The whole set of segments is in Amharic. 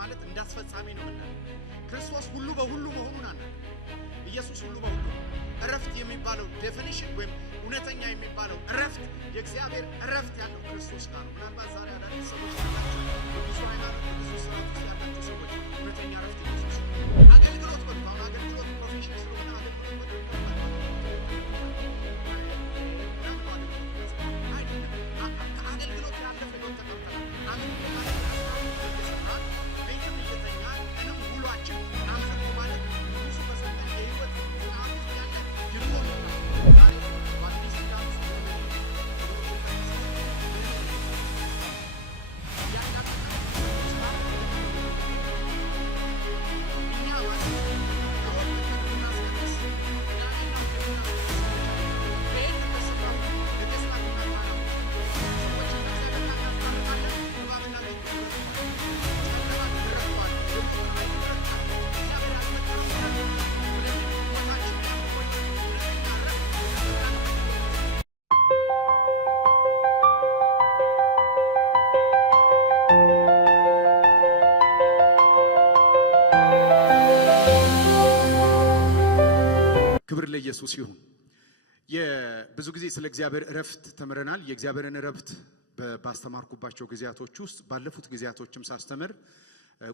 ማለት እንዳስፈጻሚ ነው ማለት ክርስቶስ ሁሉ በሁሉ መሆኑን አናውቅም። ኢየሱስ ሁሉ በሁሉ እረፍት የሚባለው ዴፊኒሽን ወይም እውነተኛ የሚባለው እረፍት የእግዚአብሔር እረፍት ያለው ክርስቶስ ጋር ነው። ምናልባት ዛሬ አዳዲስ ሰዎች ያላችሁ ብዙ ሃይማኖት ብዙ ስርዓት ውስጥ ያላችሁ ሰዎች እውነተኛ እረፍት ኢየሱስ አገልግሎት በቃ አገልግሎት ፕሮፌሽን ስለሆነ አገልግሎት አገልግሎት ያለፈ ነው ተቀምጠናል። አምልኮ ማለት ያስራል ቤትም እየተኛ ቀንም ውሏችን አምልኮ ማለት ብዙ በሰጠን የህይወት ስርዓት ውስጥ ያለ ይኖር ዛሬ አዲስ ዳም ኢየሱስ ይሁን። ብዙ ጊዜ ስለ እግዚአብሔር እረፍት ተምረናል። የእግዚአብሔርን እረፍት ባስተማርኩባቸው ጊዜያቶች ውስጥ ባለፉት ጊዜያቶችም ሳስተምር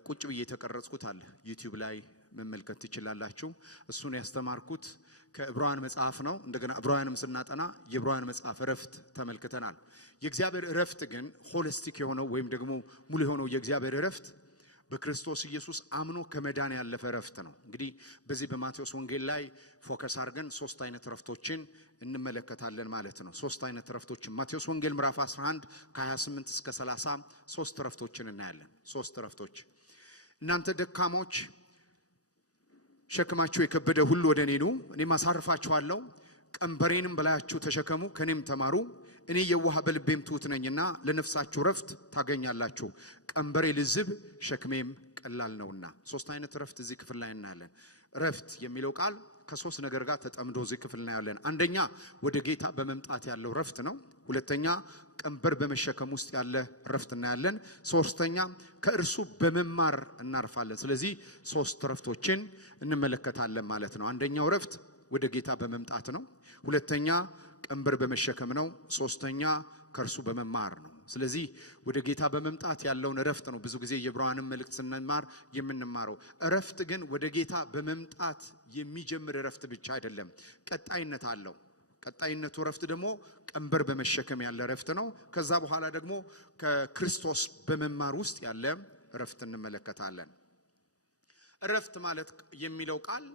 ቁጭ ብዬ የተቀረጽኩት አለ ዩቲዩብ ላይ መመልከት ትችላላችሁ። እሱን ያስተማርኩት ከዕብራውያን መጽሐፍ ነው። እንደገና ዕብራውያንም ስናጠና የዕብራውያን መጽሐፍ እረፍት ተመልክተናል። የእግዚአብሔር እረፍት ግን ሆሊስቲክ የሆነው ወይም ደግሞ ሙሉ የሆነው የእግዚአብሔር እረፍት በክርስቶስ ኢየሱስ አምኖ ከመዳን ያለፈ እረፍት ነው። እንግዲህ በዚህ በማቴዎስ ወንጌል ላይ ፎከስ አድርገን ሶስት አይነት እረፍቶችን እንመለከታለን ማለት ነው። ሶስት አይነት እረፍቶችን ማቴዎስ ወንጌል ምዕራፍ 11 ከ28 እስከ 30 ሶስት እረፍቶችን እናያለን። ሶስት እረፍቶች። እናንተ ደካሞች ሸክማችሁ የከበደ ሁሉ ወደ እኔ ኑ፣ እኔም አሳርፋችኋለሁ። ቀንበሬንም በላያችሁ ተሸከሙ፣ ከኔም ተማሩ፣ እኔ የዋህ በልቤም ትሑት ነኝና ለነፍሳችሁ ረፍት ታገኛላችሁ። ቀንበሬ ልዝብ ሸክሜም ቀላል ነውና። ሶስት አይነት ረፍት እዚህ ክፍል ላይ እናያለን። ረፍት የሚለው ቃል ከሶስት ነገር ጋር ተጠምዶ እዚህ ክፍል እናያለን። አንደኛ ወደ ጌታ በመምጣት ያለው ረፍት ነው። ሁለተኛ ቀንበር በመሸከም ውስጥ ያለ ረፍት እናያለን። ሶስተኛ ከእርሱ በመማር እናርፋለን። ስለዚህ ሶስት ረፍቶችን እንመለከታለን ማለት ነው። አንደኛው ረፍት ወደ ጌታ በመምጣት ነው። ሁለተኛ ቀንበር በመሸከም ነው። ሶስተኛ ከእርሱ በመማር ነው። ስለዚህ ወደ ጌታ በመምጣት ያለውን ረፍት ነው ብዙ ጊዜ የዕብራውያንን መልእክት ስንማር የምንማረው። ረፍት ግን ወደ ጌታ በመምጣት የሚጀምር ረፍት ብቻ አይደለም፣ ቀጣይነት አለው። ቀጣይነቱ ረፍት ደግሞ ቀንበር በመሸከም ያለ ረፍት ነው። ከዛ በኋላ ደግሞ ከክርስቶስ በመማር ውስጥ ያለ ረፍት እንመለከታለን። ረፍት ማለት የሚለው ቃል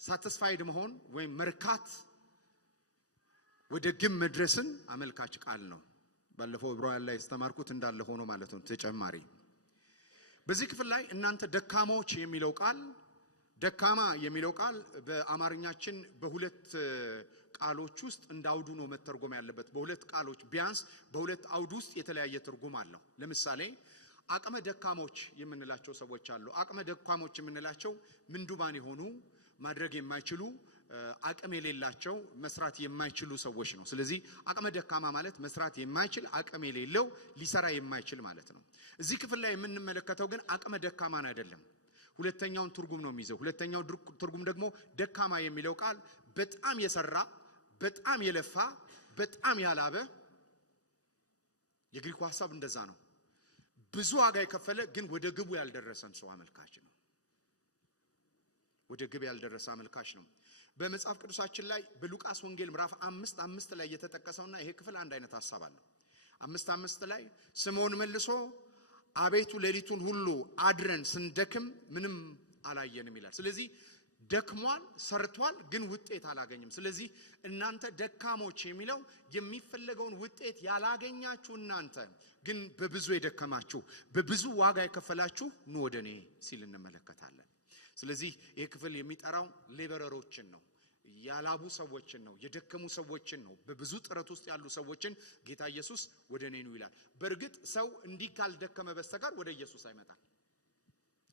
ሳቲስፋይድ መሆን ወይም መርካት ወደ ግብ መድረስን አመልካች ቃል ነው። ባለፈው ዕብራውያን ላይ ያስተማርኩት እንዳለ ሆኖ ማለት ነው። ተጨማሪ በዚህ ክፍል ላይ እናንተ ደካሞች የሚለው ቃል ደካማ የሚለው ቃል በአማርኛችን በሁለት ቃሎች ውስጥ እንዳውዱ ነው መተርጎም ያለበት። በሁለት ቃሎች ቢያንስ በሁለት አውድ ውስጥ የተለያየ ትርጉም አለው። ለምሳሌ አቅመ ደካሞች የምንላቸው ሰዎች አሉ። አቅመ ደካሞች የምንላቸው ምንዱባን የሆኑ ማድረግ የማይችሉ አቅም የሌላቸው መስራት የማይችሉ ሰዎች ነው። ስለዚህ አቅመ ደካማ ማለት መስራት የማይችል አቅም የሌለው ሊሰራ የማይችል ማለት ነው። እዚህ ክፍል ላይ የምንመለከተው ግን አቅመ ደካማን አይደለም፣ ሁለተኛውን ትርጉም ነው የሚይዘው። ሁለተኛው ትርጉም ደግሞ ደካማ የሚለው ቃል በጣም የሰራ በጣም የለፋ በጣም ያላበ። የግሪኩ ሐሳብ እንደዛ ነው። ብዙ ዋጋ የከፈለ ግን ወደ ግቡ ያልደረሰን ሰው አመልካች ነው። ወደ ግብ ያልደረሰ አመልካች ነው። በመጽሐፍ ቅዱሳችን ላይ በሉቃስ ወንጌል ምዕራፍ 5:5 ላይ የተጠቀሰውና ይሄ ክፍል አንድ አይነት ሐሳብ አለው። 5:5 ላይ ስምዖን መልሶ አቤቱ ሌሊቱን ሁሉ አድረን ስንደክም ምንም አላየንም ይላል። ስለዚህ ደክሟል፣ ሰርቷል፣ ግን ውጤት አላገኘም። ስለዚህ እናንተ ደካሞች የሚለው የሚፈለገውን ውጤት ያላገኛችሁ እናንተ ግን በብዙ የደከማችሁ በብዙ ዋጋ የከፈላችሁ ኑ ወደኔ ሲል እንመለከታለን። ስለዚህ ይሄ ክፍል የሚጠራው ሌበረሮችን ነው፣ ያላቡ ሰዎችን ነው፣ የደከሙ ሰዎችን ነው፣ በብዙ ጥረት ውስጥ ያሉ ሰዎችን ጌታ ኢየሱስ ወደ እኔ ኑ ይላል። በእርግጥ ሰው እንዲህ ካልደከመ በስተቀር ወደ ኢየሱስ አይመጣም።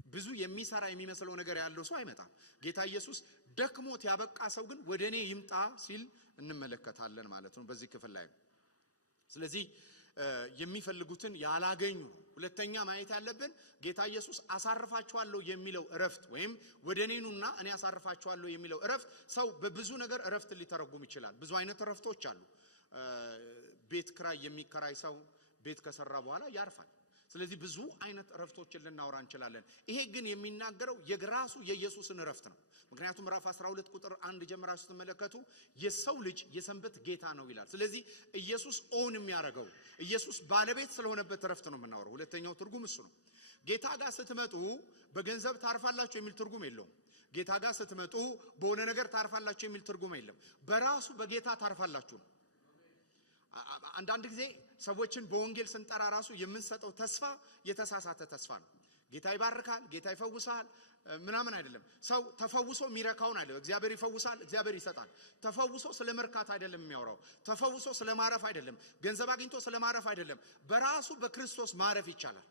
ብዙ የሚሰራ የሚመስለው ነገር ያለው ሰው አይመጣም። ጌታ ኢየሱስ ደክሞት ያበቃ ሰው ግን ወደ እኔ ይምጣ ሲል እንመለከታለን ማለት ነው በዚህ ክፍል ላይ። ስለዚህ የሚፈልጉትን ያላገኙ። ሁለተኛ ማየት ያለብን ጌታ ኢየሱስ አሳርፋችኋለሁ የሚለው እረፍት ወይም ወደኔ ኑና እኔ አሳርፋችኋለሁ የሚለው እረፍት ሰው በብዙ ነገር እረፍት ሊተረጉም ይችላል። ብዙ አይነት እረፍቶች አሉ። ቤት ክራይ የሚከራይ ሰው ቤት ከሰራ በኋላ ያርፋል። ስለዚህ ብዙ አይነት እረፍቶችን ልናወራ እንችላለን። ይሄ ግን የሚናገረው የግራሱ የኢየሱስን እረፍት ነው። ምክንያቱም ምዕራፍ 12 ቁጥር 1 ጀምራችሁ ስትመለከቱ የሰው ልጅ የሰንበት ጌታ ነው ይላል። ስለዚህ ኢየሱስ ኦን የሚያደርገው ኢየሱስ ባለቤት ስለሆነበት እረፍት ነው የምናወራው። ሁለተኛው ትርጉም እሱ ነው። ጌታ ጋር ስትመጡ በገንዘብ ታርፋላችሁ የሚል ትርጉም የለውም። ጌታ ጋር ስትመጡ በሆነ ነገር ታርፋላችሁ የሚል ትርጉም የለም። በራሱ በጌታ ታርፋላችሁ ነው። አንዳንድ ጊዜ ሰዎችን በወንጌል ስንጠራ ራሱ የምንሰጠው ተስፋ የተሳሳተ ተስፋ ነው። ጌታ ይባርካል፣ ጌታ ይፈውሳል ምናምን አይደለም። ሰው ተፈውሶ ሚረካውን አይደለም። እግዚአብሔር ይፈውሳል፣ እግዚአብሔር ይሰጣል። ተፈውሶ ስለ መርካት አይደለም የሚያወራው። ተፈውሶ ስለ ማረፍ አይደለም። ገንዘብ አግኝቶ ስለ ማረፍ አይደለም። በራሱ በክርስቶስ ማረፍ ይቻላል።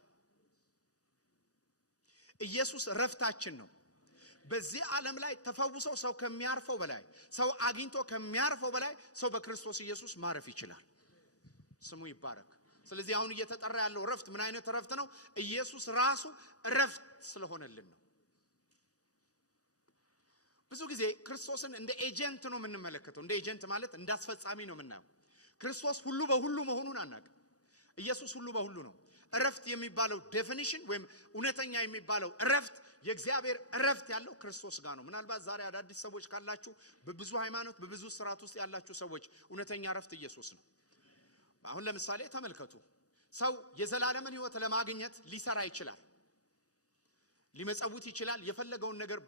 ኢየሱስ ረፍታችን ነው። በዚህ ዓለም ላይ ተፈውሶ ሰው ከሚያርፈው በላይ ሰው አግኝቶ ከሚያርፈው በላይ ሰው በክርስቶስ ኢየሱስ ማረፍ ይችላል። ስሙ ይባረክ። ስለዚህ አሁን እየተጠራ ያለው ረፍት ምን አይነት ረፍት ነው? ኢየሱስ ራሱ ረፍት ስለሆነልን ነው። ብዙ ጊዜ ክርስቶስን እንደ ኤጀንት ነው የምንመለከተው። እንደ ኤጀንት ማለት እንዳስፈጻሚ ነው የምናየው። ክርስቶስ ሁሉ በሁሉ መሆኑን አናውቅም። ኢየሱስ ሁሉ በሁሉ ነው። ረፍት የሚባለው ዴፊኒሽን ወይም እውነተኛ የሚባለው ረፍት የእግዚአብሔር ረፍት ያለው ክርስቶስ ጋር ነው። ምናልባት ዛሬ አዳዲስ ሰዎች ካላችሁ በብዙ ሃይማኖት በብዙ ስርዓት ውስጥ ያላችሁ ሰዎች እውነተኛ ረፍት ኢየሱስ ነው። አሁን ለምሳሌ ተመልከቱ። ሰው የዘላለምን ሕይወት ለማግኘት ሊሰራ ይችላል፣ ሊመጸውት ይችላል። የፈለገውን ነገር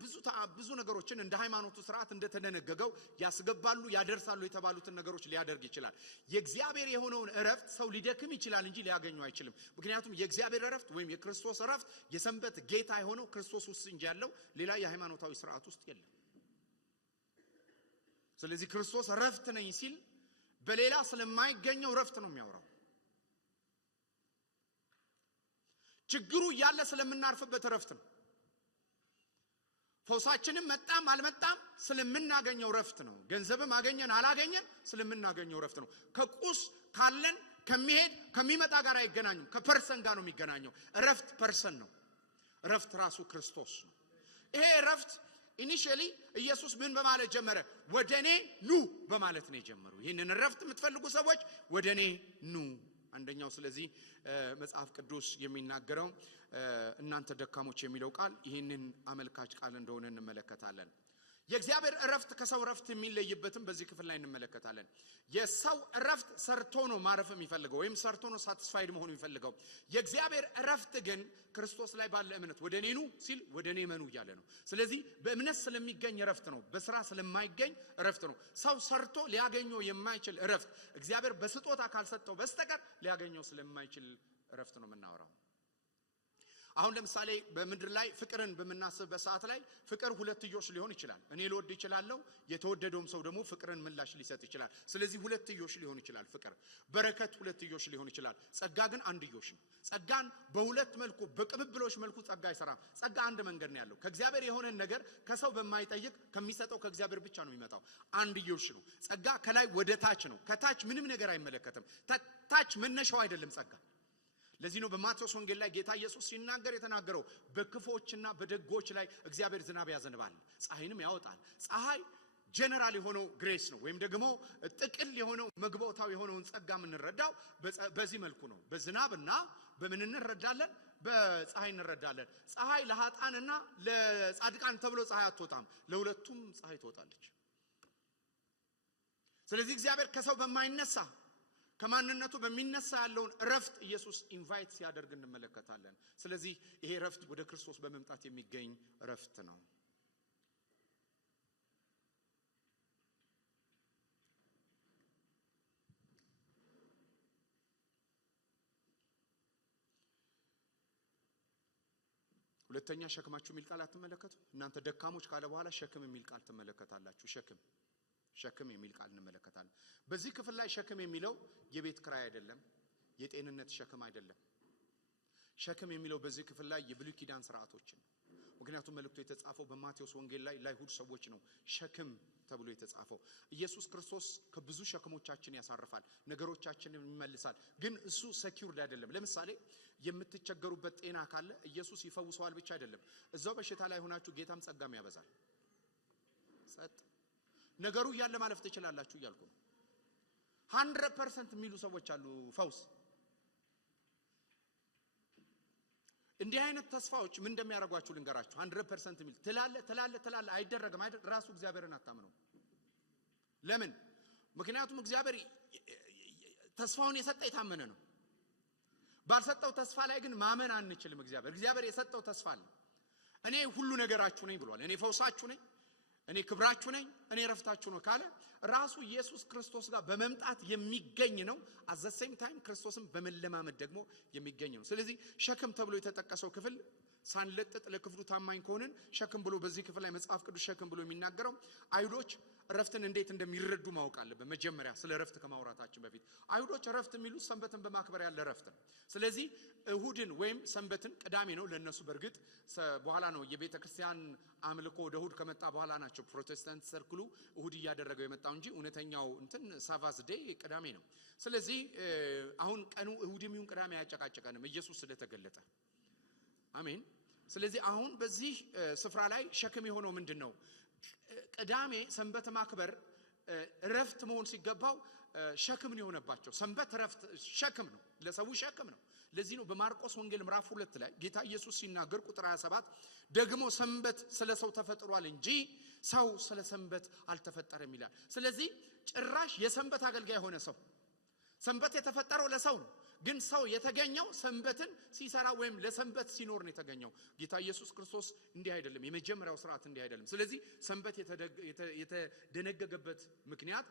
ብዙ ነገሮችን እንደ ሃይማኖቱ ስርዓት እንደተደነገገው ያስገባሉ፣ ያደርሳሉ የተባሉትን ነገሮች ሊያደርግ ይችላል። የእግዚአብሔር የሆነውን እረፍት ሰው ሊደክም ይችላል እንጂ ሊያገኘው አይችልም። ምክንያቱም የእግዚአብሔር እረፍት ወይም የክርስቶስ እረፍት የሰንበት ጌታ የሆነው ክርስቶስ ውስጥ እንጂ ያለው ሌላ የሃይማኖታዊ ስርዓት ውስጥ የለም። ስለዚህ ክርስቶስ እረፍት ነኝ ሲል በሌላ ስለማይገኘው እረፍት ነው የሚያወራው። ችግሩ ያለ ስለምናርፍበት እረፍት ነው። ፈውሳችንም መጣም አልመጣም ስለምናገኘው ረፍት ነው። ገንዘብም አገኘን አላገኘን ስለምናገኘው ረፍት ነው። ከቁስ ካለን ከሚሄድ ከሚመጣ ጋር አይገናኝም። ከፐርሰን ጋር ነው የሚገናኘው። ረፍት ፐርሰን ነው። ረፍት ራሱ ክርስቶስ ነው። ይሄ ረፍት ኢኒሺያሊ ኢየሱስ ምን በማለት ጀመረ? ወደኔ ኑ በማለት ነው የጀመረው። ይህንን ረፍት የምትፈልጉ ሰዎች ወደኔ ኑ። አንደኛው ስለዚህ መጽሐፍ ቅዱስ የሚናገረው እናንተ ደካሞች የሚለው ቃል ይህንን አመልካች ቃል እንደሆነ እንመለከታለን። የእግዚአብሔር እረፍት ከሰው እረፍት የሚለይበትም በዚህ ክፍል ላይ እንመለከታለን። የሰው እረፍት ሰርቶ ነው ማረፍ የሚፈልገው ወይም ሰርቶ ነው ሳቲስፋይድ መሆን የሚፈልገው። የእግዚአብሔር እረፍት ግን ክርስቶስ ላይ ባለ እምነት ወደኔ ኑ ሲል ወደኔ መኑ እያለ ነው። ስለዚህ በእምነት ስለሚገኝ እረፍት ነው፣ በስራ ስለማይገኝ እረፍት ነው። ሰው ሰርቶ ሊያገኘው የማይችል እረፍት እግዚአብሔር በስጦታ ካልሰጠው በስተቀር ሊያገኘው ስለማይችል እረፍት ነው የምናወራው። አሁን ለምሳሌ በምድር ላይ ፍቅርን በመናስብበት ሰዓት ላይ ፍቅር ሁለትዮሽ ሊሆን ይችላል። እኔ ልወድ ይችላልው፣ የተወደደውም ሰው ደግሞ ፍቅርን ምላሽ ሊሰጥ ይችላል። ስለዚህ ሁለትዮሽ ሊሆን ይችላል ፍቅር። በረከት ሁለትዮሽ ሊሆን ይችላል። ጸጋ ግን አንድዮሽ ነው። ጸጋን በሁለት መልኩ በቅብብሎሽ መልኩ ጸጋ አይሰራም። ጸጋ አንድ መንገድ ነው ያለው። ከእግዚአብሔር የሆነን ነገር ከሰው በማይጠይቅ ከሚሰጠው ከእግዚአብሔር ብቻ ነው የሚመጣው። አንድዮሽ ነው። ጸጋ ከላይ ወደ ታች ነው። ከታች ምንም ነገር አይመለከትም። ታች መነሻው አይደለም ጸጋ። ለዚህ ነው በማቴዎስ ወንጌል ላይ ጌታ ኢየሱስ ሲናገር የተናገረው በክፎችና በደጎች ላይ እግዚአብሔር ዝናብ ያዘንባል፣ ፀሐይንም ያወጣል። ፀሐይ ጀነራል የሆነው ግሬስ ነው ወይም ደግሞ ጥቅል የሆነው መግቦታው የሆነውን ጸጋ የምንረዳው በዚህ መልኩ ነው። በዝናብና በምን እንረዳለን? በፀሐይ እንረዳለን። ፀሐይ ለኃጥአንና ለጻድቃን ተብሎ ፀሐይ አትወጣም፣ ለሁለቱም ፀሐይ ትወጣለች። ስለዚህ እግዚአብሔር ከሰው በማይነሳ ከማንነቱ በሚነሳ ያለውን ረፍት ኢየሱስ ኢንቫይት ሲያደርግ እንመለከታለን። ስለዚህ ይሄ ረፍት ወደ ክርስቶስ በመምጣት የሚገኝ ረፍት ነው። ሁለተኛ ሸክማችሁ የሚል ቃል አትመለከቱ? እናንተ ደካሞች ካለ በኋላ ሸክም የሚል ቃል ትመለከታላችሁ። ሸክም የሚል ቃል እንመለከታለን። በዚህ ክፍል ላይ ሸክም የሚለው የቤት ክራይ አይደለም፣ የጤንነት ሸክም አይደለም። ሸክም የሚለው በዚህ ክፍል ላይ የብሉይ ኪዳን ስርዓቶችን ምክንያቱም መልእክቱ የተጻፈው በማቴዎስ ወንጌል ላይ ለአይሁድ ሰዎች ነው ሸክም ተብሎ የተጻፈው። ኢየሱስ ክርስቶስ ከብዙ ሸክሞቻችን ያሳርፋል፣ ነገሮቻችንን ይመልሳል። ግን እሱ ሴኩርድ አይደለም። ለምሳሌ የምትቸገሩበት ጤና ካለ ኢየሱስ ይፈውሰዋል ብቻ አይደለም፣ እዛው በሽታ ላይ ሆናችሁ ጌታም ጸጋም ያበዛል። ሰጥ ነገሩ እያለ ማለፍ ትችላላችሁ እያልኩ ነው። 100% የሚሉ ሰዎች አሉ ፈውስ። እንዲህ አይነት ተስፋዎች ምን እንደሚያደርጓችሁ ልንገራችሁ። 100% የሚል ትላለ አይደረግም አይደል? ራሱ እግዚአብሔርን አታምነው። ለምን? ምክንያቱም እግዚአብሔር ተስፋውን የሰጠ የታመነ ነው። ባልሰጠው ተስፋ ላይ ግን ማመን አንችልም። እግዚአብሔር የሰጠው ተስፋ አለ። እኔ ሁሉ ነገራችሁ ነኝ ብሏል። እኔ ፈውሳችሁ ነኝ፣ እኔ ክብራችሁ ነኝ፣ እኔ ረፍታችሁ ነው ካለ ራሱ ኢየሱስ ክርስቶስ ጋር በመምጣት የሚገኝ ነው። አት ዘ ሴም ታይም ክርስቶስን በመለማመድ ደግሞ የሚገኝ ነው። ስለዚህ ሸክም ተብሎ የተጠቀሰው ክፍል ሳንለጥጥ ለክፍሉ ታማኝ ከሆነን ሸክም ብሎ በዚህ ክፍል ላይ መጽሐፍ ቅዱስ ሸክም ብሎ የሚናገረው አይሁዶች ረፍትን እንዴት እንደሚረዱ ማወቅ አለብን። መጀመሪያ ስለ ረፍት ከማውራታችን በፊት አይሁዶች ረፍት የሚሉት ሰንበትን በማክበር ያለ ረፍት ነው። ስለዚህ እሁድን ወይም ሰንበትን ቅዳሜ ነው ለነሱ። በርግጥ በኋላ ነው የቤተ ክርስቲያን አምልኮ ወደ እሁድ ከመጣ በኋላ ናቸው ፕሮቴስታንት ሰርክሉ እሁድ እያደረገው የመጣው እንጂ እውነተኛው እንትን ሳባዝ ዴይ ቅዳሜ ነው። ስለዚህ አሁን ቀኑ እሁድም ይሁን ቅዳሜ አያጨቃጨቀንም ኢየሱስ ስለተገለጠ። አሜን። ስለዚህ አሁን በዚህ ስፍራ ላይ ሸክም የሆነው ምንድነው? ቅዳሜ ሰንበት ማክበር ረፍት መሆን ሲገባው ሸክም ነው የሆነባቸው። ሰንበት ረፍት ሸክም ነው፣ ለሰው ሸክም ነው። ለዚህ ነው በማርቆስ ወንጌል ምዕራፍ 2 ላይ ጌታ ኢየሱስ ሲናገር ቁጥር 27 ደግሞ ሰንበት ስለ ሰው ተፈጥሯል እንጂ ሰው ስለ ሰንበት አልተፈጠረም ይላል። ስለዚህ ጭራሽ የሰንበት አገልጋይ የሆነ ሰው ሰንበት የተፈጠረው ለሰው ነው። ግን ሰው የተገኘው ሰንበትን ሲሰራ ወይም ለሰንበት ሲኖር ነው የተገኘው። ጌታ ኢየሱስ ክርስቶስ እንዲህ አይደለም። የመጀመሪያው ሥርዓት እንዲህ አይደለም። ስለዚህ ሰንበት የተደነገገበት ምክንያት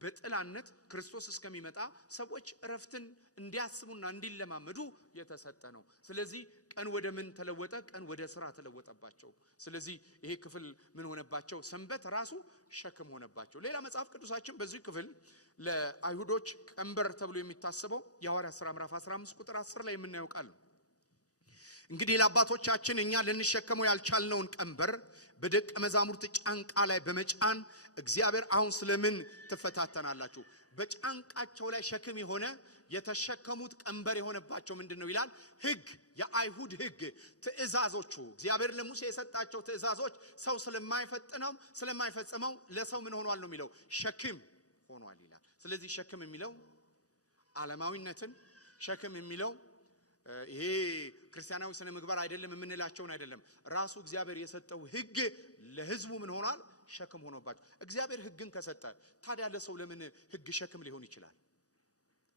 በጥላነት ክርስቶስ እስከሚመጣ ሰዎች ረፍትን እንዲያስቡና እንዲለማመዱ የተሰጠ ነው። ስለዚህ ቀን ወደ ምን ተለወጠ? ቀን ወደ ሥራ ተለወጠባቸው። ስለዚህ ይሄ ክፍል ምን ሆነባቸው? ሰንበት ራሱ ሸክም ሆነባቸው። ሌላ መጽሐፍ ቅዱሳችን በዚህ ክፍል ለአይሁዶች ቀንበር ተብሎ የሚታሰበው የሐዋርያት ሥራ ምዕራፍ 15 ቁጥር 10 ላይ የምናየው ቃል ነው። እንግዲህ ለአባቶቻችን እኛ ልንሸከመው ያልቻልነውን ቀንበር በደቀ መዛሙርት ጫንቃ ላይ በመጫን እግዚአብሔር አሁን ስለምን ትፈታተናላችሁ? በጫንቃቸው ላይ ሸክም የሆነ የተሸከሙት ቀንበር የሆነባቸው ምንድነው ይላል? ሕግ፣ የአይሁድ ሕግ፣ ትእዛዞቹ እግዚአብሔር ለሙሴ የሰጣቸው ትእዛዞች ሰው ስለማይፈጽመው ለሰው ምን ሆኗል ነው የሚለው? ሸክም ሆኗል ይላል። ስለዚህ ሸክም የሚለው ዓለማዊነትን፣ ሸክም የሚለው ይሄ ክርስቲያናዊ ስነ ምግባር አይደለም የምንላቸውን አይደለም። ራሱ እግዚአብሔር የሰጠው ሕግ ለሕዝቡ ምን ሆኗል? ሸክም ሆኖባቸው። እግዚአብሔር ሕግን ከሰጠ ታዲያ ለሰው ለምን ሕግ ሸክም ሊሆን ይችላል?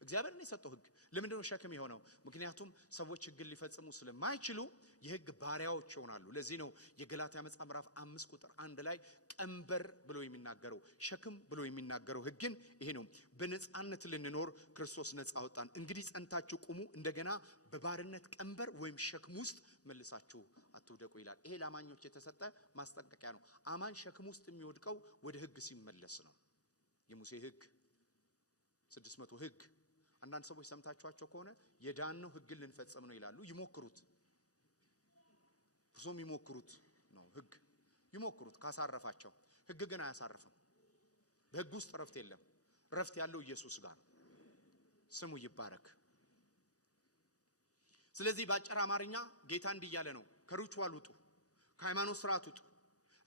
እግዚአብሔር ነው የሰጠው ሕግ። ለምንድን ነው ሸክም የሆነው? ምክንያቱም ሰዎች ሕግን ሊፈጽሙ ስለማይችሉ የሕግ ባሪያዎች ይሆናሉ። ለዚህ ነው የገላትያ መጽሐፍ ምዕራፍ 5 ቁጥር 1 ላይ ቀንበር ብሎ የሚናገረው፣ ሸክም ብሎ የሚናገረው ሕግን ይሄ ነው። በነጻነት ልንኖር ክርስቶስ ነጻ አወጣን። እንግዲህ ጸንታችሁ ቁሙ፣ እንደገና በባርነት ቀንበር ወይም ሸክም ውስጥ መልሳችሁ አትውደቁ ይላል። ይሄ ለአማኞች የተሰጠ ማስጠንቀቂያ ነው። አማኝ ሸክም ውስጥ የሚወድቀው ወደ ሕግ ሲመለስ ነው። የሙሴ ሕግ 600 ሕግ አንዳንድ ሰዎች ሰምታችኋቸው ከሆነ የዳነው ሕግን ልንፈጽም ነው ይላሉ። ይሞክሩት፣ ብዙም ይሞክሩት ነው ሕግ ይሞክሩት ካሳረፋቸው። ሕግ ግን አያሳርፍም። በሕግ ውስጥ ረፍት የለም። ረፍት ያለው ኢየሱስ ጋር ስሙ ይባረክ። ስለዚህ በአጭር አማርኛ ጌታ እንዲህ እያለ ነው፣ ከሪቹዋል ውጡ፣ ከሃይማኖት ስርዓት ውጡ።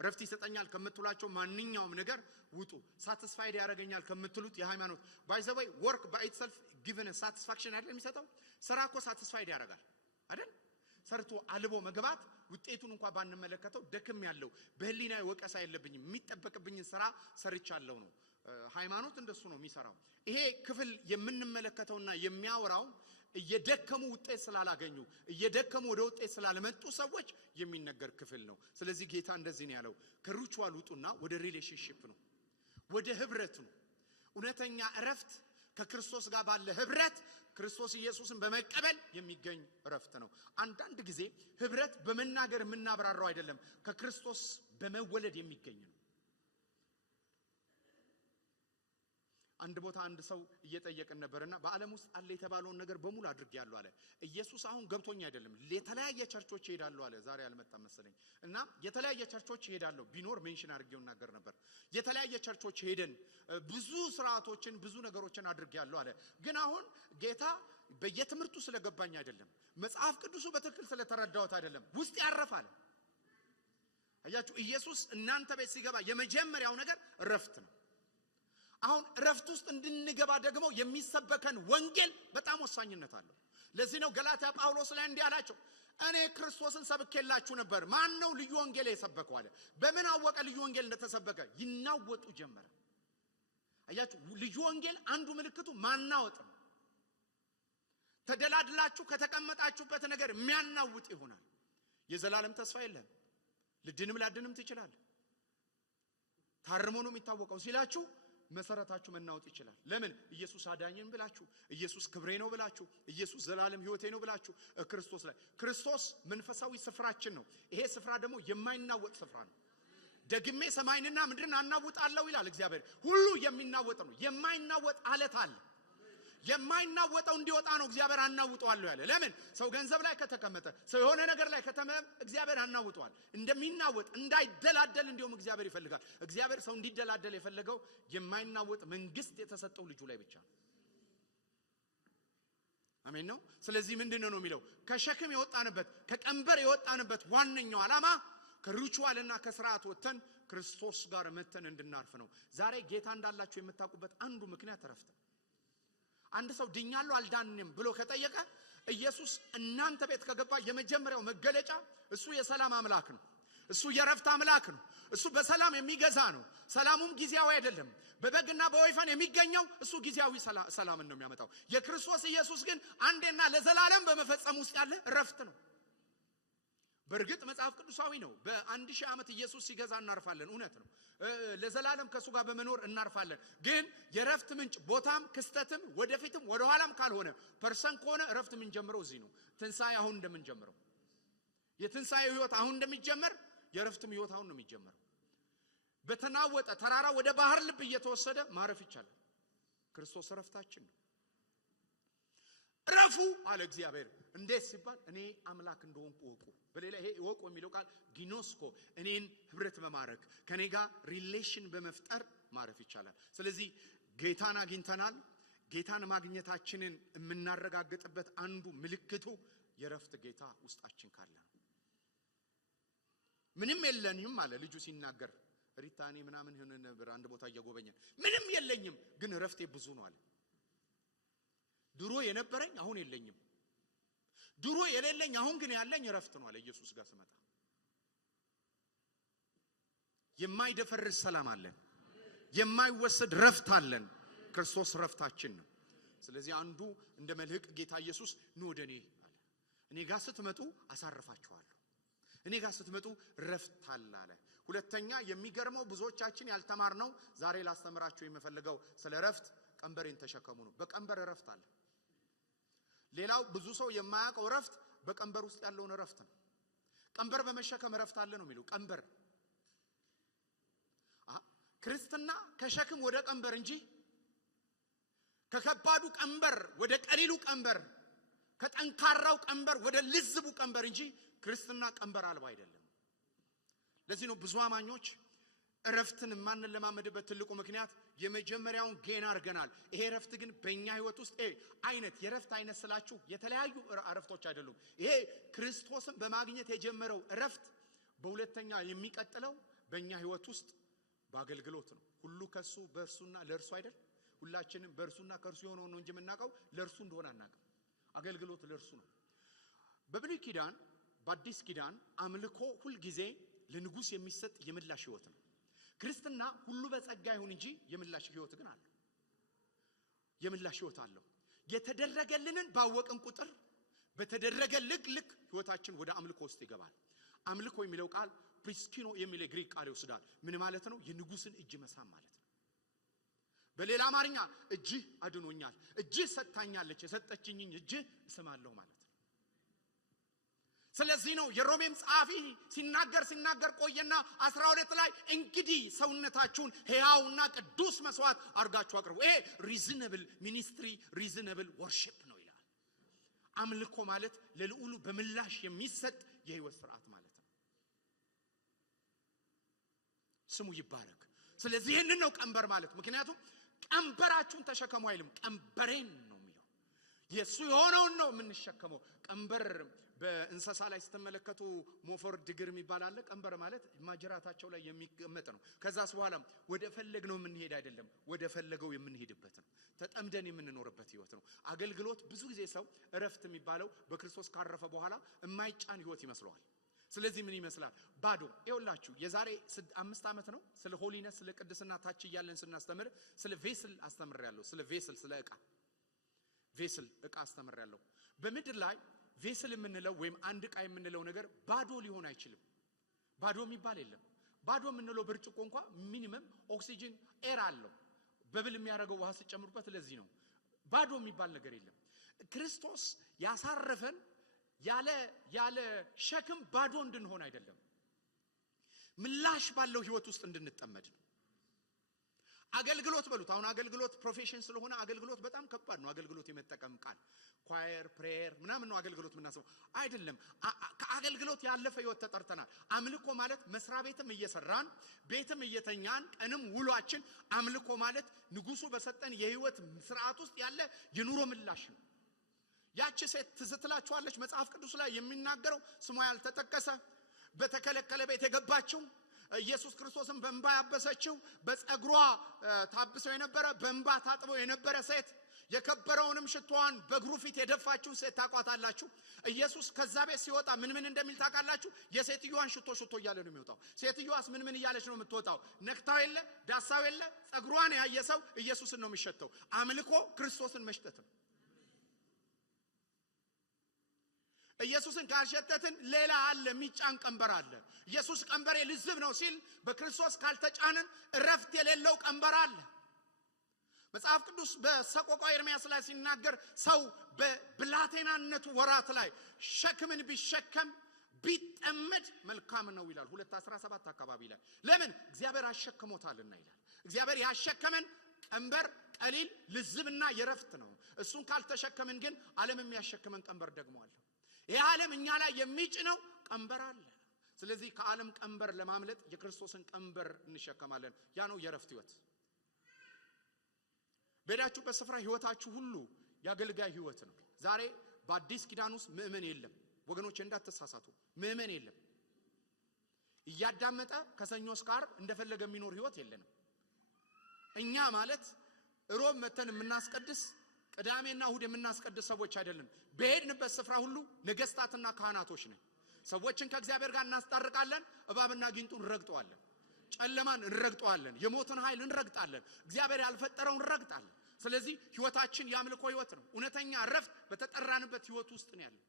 ረፍት ይሰጠኛል ከምትሏቸው ማንኛውም ነገር ውጡ። ሳቲስፋይድ ያደርገኛል ከምትሉት የሃይማኖት ባይ ዘ ወይ ወርክ ባይ ኢትሰልፍ ጊቨን ሳቲስፋክሽን አይደል የሚሰጠው? ስራ እኮ ሳቲስፋይድ ያደርጋል አይደል? ሰርቶ አልቦ መግባት ውጤቱን እንኳን ባንመለከተው ደክም ያለው በህሊናዊ ወቀሳ የለብኝም የሚጠበቅብኝ ስራ ሰርቻለሁ ነው። ሃይማኖት እንደሱ ነው የሚሰራው። ይሄ ክፍል የምንመለከተውና የሚያወራው እየደከሙ ውጤት ስላላገኙ እየደከሙ ወደ ውጤት ስላልመጡ ሰዎች የሚነገር ክፍል ነው። ስለዚህ ጌታ እንደዚህ ነው ያለው፣ ከሪቹዋል ውጡና ወደ ሪሌሽንሺፕ ነው፣ ወደ ህብረት ነው። እውነተኛ እረፍት ከክርስቶስ ጋር ባለ ህብረት ክርስቶስ ኢየሱስን በመቀበል የሚገኝ እረፍት ነው። አንዳንድ ጊዜ ህብረት በመናገር የምናብራራው አይደለም፣ ከክርስቶስ በመወለድ የሚገኝ ነው። አንድ ቦታ አንድ ሰው እየጠየቀን ነበርና በዓለም ውስጥ አለ የተባለውን ነገር በሙሉ አድርጌያለሁ አለ። ኢየሱስ አሁን ገብቶኝ አይደለም ለተለያየ ቸርቾች ይሄዳሉ አለ። ዛሬ አልመጣም መሰለኝ እና የተለያየ ቸርቾች ይሄዳሉ ቢኖር ሜንሽን አድርጌው እናገር ነበር። የተለያየ ቸርቾች ሄደን ብዙ ስርዓቶችን ብዙ ነገሮችን አድርጌያለሁ አለ። ግን አሁን ጌታ በየትምህርቱ ስለገባኝ አይደለም መጽሐፍ ቅዱሱ በትክክል ስለተረዳሁት አይደለም ውስጥ ያረፋል። አያችሁ ኢየሱስ እናንተ ቤት ሲገባ የመጀመሪያው ነገር እረፍት ነው። አሁን እረፍት ውስጥ እንድንገባ ደግሞ የሚሰበከን ወንጌል በጣም ወሳኝነት አለው። ለዚህ ነው ገላትያ ጳውሎስ ላይ እንዲህ አላቸው እኔ ክርስቶስን ሰብኬላችሁ ነበር ማን ነው ልዩ ወንጌል የሰበከው አለ። በምን አወቀ ልዩ ወንጌል እንደተሰበከ? ይናወጡ ጀመረ። አያችሁ ልዩ ወንጌል አንዱ ምልክቱ ማናወጥ ነው። ተደላድላችሁ ከተቀመጣችሁበት ነገር የሚያናውጥ ይሆናል። የዘላለም ተስፋ የለም ልድንም ላድንም ትችላለህ ታርሞ ነው የሚታወቀው ሲላችሁ መሰረታችሁ መናወጥ ይችላል። ለምን? ኢየሱስ አዳኝን ብላችሁ ኢየሱስ ክብሬ ነው ብላችሁ ኢየሱስ ዘላለም ሕይወቴ ነው ብላችሁ ክርስቶስ ላይ ክርስቶስ መንፈሳዊ ስፍራችን ነው። ይሄ ስፍራ ደግሞ የማይናወጥ ስፍራ ነው። ደግሜ ሰማይንና ምድርን አናውጣለሁ ይላል እግዚአብሔር። ሁሉ የሚናወጥ ነው። የማይናወጥ አለት አለ። የማይናወጠው እንዲወጣ ነው እግዚአብሔር አናውጣለሁ ያለ። ለምን? ሰው ገንዘብ ላይ ከተቀመጠ ሰው የሆነ ነገር ላይ ከተመ እግዚአብሔር አናውጣዋል። እንደሚናወጥ እንዳይደላደል እንዲሁም እግዚአብሔር ይፈልጋል። እግዚአብሔር ሰው እንዲደላደል የፈለገው የማይናወጥ መንግስት የተሰጠው ልጁ ላይ ብቻ ነው። አሜን ነው። ስለዚህ ምንድነው ነው የሚለው ከሸክም የወጣንበት ከቀንበር የወጣንበት ዋነኛው ዓላማ ከሪቹዋልና ከሥርዓት ወጥተን ክርስቶስ ጋር መተን እንድናርፍ ነው። ዛሬ ጌታ እንዳላችሁ የምታውቁበት አንዱ ምክንያት እረፍት። አንድ ሰው ድኛለሁ አልዳንም ብሎ ከጠየቀ ኢየሱስ እናንተ ቤት ከገባ የመጀመሪያው መገለጫ እሱ የሰላም አምላክ ነው። እሱ የረፍት አምላክ ነው። እሱ በሰላም የሚገዛ ነው። ሰላሙም ጊዜያዊ አይደለም። በበግና በወይፈን የሚገኘው እሱ ጊዜያዊ ሰላምን ነው የሚያመጣው። የክርስቶስ ኢየሱስ ግን አንዴና ለዘላለም በመፈጸም ውስጥ ያለ ረፍት ነው። በእርግጥ መጽሐፍ ቅዱሳዊ ነው። በ1000 ዓመት ኢየሱስ ሲገዛ እናርፋለን። እውነት ነው። ለዘላለም ከሱ ጋር በመኖር እናርፋለን። ግን የረፍት ምንጭ ቦታም ክስተትም ወደፊትም ወደኋላም ካልሆነ ፐርሰን ከሆነ ረፍት ምን ጀምረው እዚህ ነው። ትንሳኤ አሁን እንደምንጀምረው የትንሳኤው ህይወት አሁን እንደሚጀመር የረፍትም ህይወት አሁን ነው የሚጀምረው። በተናወጠ ተራራ ወደ ባህር ልብ እየተወሰደ ማረፍ ይቻላል። ክርስቶስ ረፍታችን ነው። ረፉ አለ እግዚአብሔር። እንዴት ሲባል እኔ አምላክ እንደሆንኩ ወቁ። በሌላ ይሄ ወቁ የሚለው ቃል ጊኖስኮ እኔን ህብረት በማድረግ ከኔ ጋር ሪሌሽን በመፍጠር ማረፍ ይቻላል። ስለዚህ ጌታን አግኝተናል። ጌታን ማግኘታችንን የምናረጋግጥበት አንዱ ምልክቱ የረፍት ጌታ ውስጣችን ካለ ነው። ምንም የለኝም አለ ልጁ ሲናገር ሪታኔ ምናምን ሆነ ነበር አንድ ቦታ እየጎበኘን ምንም የለኝም ግን ረፍቴ ብዙ ነው አለ። ድሮ የነበረኝ አሁን የለኝም። ድሮ የሌለኝ አሁን ግን ያለኝ ረፍት ነው አለ። ኢየሱስ ጋር ስመጣ የማይደፈርስ ሰላም አለን። የማይወሰድ ረፍት አለን። ክርስቶስ ረፍታችን ነው። ስለዚህ አንዱ እንደ መልህቅ ጌታ ኢየሱስ ኑ ወደኔ አለ። እኔ ጋር ስትመጡ አሳርፋችኋለሁ። እኔ ጋር ስትመጡ ረፍት አለ። ሁለተኛ የሚገርመው ብዙዎቻችን ያልተማርነው ዛሬ ላስተምራችሁ የምፈልገው ስለ ረፍት ቀንበሬን ተሸከሙ ነው። በቀንበር ረፍት አለ። ሌላው ብዙ ሰው የማያውቀው ረፍት በቀንበር ውስጥ ያለውን ረፍት ነው። ቀንበር በመሸከም ረፍት አለ ነው የሚለው። ቀንበር ክርስትና ከሸክም ወደ ቀንበር እንጂ ከከባዱ ቀንበር ወደ ቀሊሉ ቀንበር ከጠንካራው ቀንበር ወደ ልዝቡ ቀንበር እንጂ ክርስትና ቀንበር አልባ አይደለም። ለዚህ ነው ብዙ አማኞች ረፍትን ማንን ለማመድበት ትልቁ ምክንያት የመጀመሪያውን ጌን አድርገናል። ይሄ ረፍት ግን በእኛ ህይወት ውስጥ አይነት የረፍት አይነት ስላችሁ የተለያዩ ረፍቶች አይደሉም። ይሄ ክርስቶስን በማግኘት የጀመረው ረፍት በሁለተኛ የሚቀጥለው በእኛ ህይወት ውስጥ በአገልግሎት ነው። ሁሉ ከሱ በእርሱና ለእርሱ አይደል? ሁላችንም በእርሱና ከእርሱ የሆነው ነው እንጂ የምናውቀው ለእርሱ እንደሆነ አናውቅም። አገልግሎት ለእርሱ ነው። በብሉይ ኪዳን በአዲስ ኪዳን አምልኮ ሁልጊዜ ለንጉስ የሚሰጥ የምላሽ ህይወት ነው። ክርስትና ሁሉ በጸጋ ይሁን እንጂ የምላሽ ህይወት ግን አለው። የምላሽ ህይወት አለው። የተደረገልንን ባወቅን ቁጥር በተደረገልን ልክ ህይወታችን ወደ አምልኮ ውስጥ ይገባል። አምልኮ የሚለው ቃል ፕሪስኪኖ የሚለው ግሪክ ቃል ይወስዳል። ምን ማለት ነው? የንጉስን እጅ መሳም ማለት ነው። በሌላ አማርኛ እጅ አድኖኛል፣ እጅ ሰጣኛለች፣ የሰጠችኝን እጅ እስማለሁ ማለት ነው። ስለዚህ ነው የሮሜም ጸሐፊ ሲናገር ቆየና 12 ላይ እንግዲህ ሰውነታችሁን ሕያውና ቅዱስ መስዋዕት አድርጋችሁ አቅርቡ። ይሄ ሪዝነብል ሚኒስትሪ ሪዝነብል ወርሺፕ ነው ይላል። አምልኮ ማለት ለልዑሉ በምላሽ የሚሰጥ የህይወት ስርዓት ማለት ነው። ስሙ ይባረክ። ስለዚህ ይሄንን ነው ቀንበር ማለት። ምክንያቱም ቀንበራችሁን ተሸከሙ አይልም፣ ቀንበሬን ነው የሚለው። የሱ የሆነውን ነው የምንሸከመው። ቀንበር በእንስሳ ላይ ስትመለከቱ ሞፈር ድግር የሚባል አለ። ቀንበር ማለት ማጅራታቸው ላይ የሚቀመጥ ነው። ከዛስ በኋላ ወደ ፈለግነው የምንሄድ አይደለም፣ ወደ ፈለገው የምንሄድበት ነው። ተጠምደን የምንኖርበት ህይወት ነው። አገልግሎት ብዙ ጊዜ ሰው እረፍት የሚባለው በክርስቶስ ካረፈ በኋላ የማይጫን ህይወት ይመስለዋል። ስለዚህ ምን ይመስላል? ባዶ። ይኸውላችሁ የዛሬ 5 ዓመት ነው ስለ ሆሊነስ ስለ ቅድስና ታች እያለን ስናስተምር ስለ ቬስል አስተምሬያለሁ። ስለ ቬስል ስለ ዕቃ ቬስል ዕቃ አስተምሬያለሁ። በምድር ላይ ቬስል የምንለው ወይም አንድ ዕቃ የምንለው ነገር ባዶ ሊሆን አይችልም። ባዶ የሚባል የለም። ባዶ የምንለው ብርጭቆ እንኳን ሚኒመም ኦክሲጅን ኤር አለው። በብል የሚያደርገው ውሃ ሲጨምሩበት። ለዚህ ነው ባዶ የሚባል ነገር የለም። ክርስቶስ ያሳረፈን ያለ ሸክም ባዶ እንድንሆን አይደለም፣ ምላሽ ባለው ህይወት ውስጥ እንድንጠመድ ነው። አገልግሎት በሉት። አሁን አገልግሎት ፕሮፌሽን ስለሆነ አገልግሎት በጣም ከባድ ነው። አገልግሎት የመጠቀም ቃል ኳየር ፕሬየር ምናምን ነው አገልግሎት የምናስበው አይደለም። ከአገልግሎት ያለፈ ህይወት ተጠርተናል። አምልኮ ማለት መስሪያ ቤትም እየሰራን ቤትም እየተኛን ቀንም ውሏችን አምልኮ ማለት ንጉሱ በሰጠን የህይወት ስርዓት ውስጥ ያለ የኑሮ ምላሽ ነው። ያቺ ሴት ትዝትላችኋለች መጽሐፍ ቅዱስ ላይ የሚናገረው ስሟ ያልተጠቀሰ በተከለከለ ቤት የገባችው ኢየሱስ ክርስቶስን በእንባ ያበሰችው በፀጉሯ ታብሰው የነበረ በእንባ ታጥበው የነበረ ሴት የከበረውንም ሽቶዋን በእግሩ ፊት የደፋችውን ሴት ታቋታላችሁ። ኢየሱስ ከዛ ቤት ሲወጣ ምን እንደሚል ታውቃላችሁ? የሴትዮዋን ሽቶ እያለ ነው የሚወጣው። ሴትዮዋስ ምን እያለች ነው የምትወጣው? ነክታው የለ ዳሳው የለ ፀጉሯን ያየ ሰው ኢየሱስን ነው የሚሸተው። አምልኮ ክርስቶስን መሽተት ነው። ኢየሱስን ካልሸተትን ሌላ አለ፣ የሚጫን ቀንበር አለ። ኢየሱስ ቀንበሬ ልዝብ ነው ሲል በክርስቶስ ካልተጫንን እረፍት የሌለው ቀንበር አለ። መጽሐፍ ቅዱስ በሰቆቃወ ኤርምያስ ላይ ሲናገር ሰው በብላቴናነቱ ወራት ላይ ሸክምን ቢሸከም ቢጠመድ መልካም ነው ይላል። 2:17 አካባቢ ላይ ለምን እግዚአብሔር አሸክሞታልና ይላል። እግዚአብሔር ያሸከመን ቀንበር ቀሊል ልዝብና የረፍት ነው። እሱን ካልተሸከምን ግን ዓለም የሚያሸክመን ቀንበር ደግሞ አለ። ይህ ዓለም እኛ ላይ የሚጭነው ቀንበር አለ። ስለዚህ ከዓለም ቀንበር ለማምለጥ የክርስቶስን ቀንበር እንሸከማለን። ያ ነው የረፍት ህይወት። በሄዳችሁበት ስፍራ ህይወታችሁ ሁሉ ያገልጋይ ህይወት ነው። ዛሬ በአዲስ ኪዳን ውስጥ ምእመን የለም ወገኖች፣ እንዳትሳሳቱ። ምእመን የለም። እያዳመጠ ከሰኞ እስከ ዓርብ እንደፈለገ የሚኖር ህይወት የለንም። እኛ ማለት ሮብ መተን የምናስቀድስ ቅዳሜና እሁድ የምናስቀድስ ሰዎች አይደለም። በሄድንበት ስፍራ ሁሉ ነገስታትና ካህናቶች ነን። ሰዎችን ከእግዚአብሔር ጋር እናስታርቃለን። እባብና ጊንጡን እንረግጠዋለን። ጨለማን እንረግጠዋለን። የሞትን ኃይል እንረግጣለን። እግዚአብሔር ያልፈጠረውን እንረግጣለን። ስለዚህ ህይወታችን የአምልኮ ህይወት ነው። እውነተኛ እረፍት በተጠራንበት ህይወት ውስጥ ነው ያለው።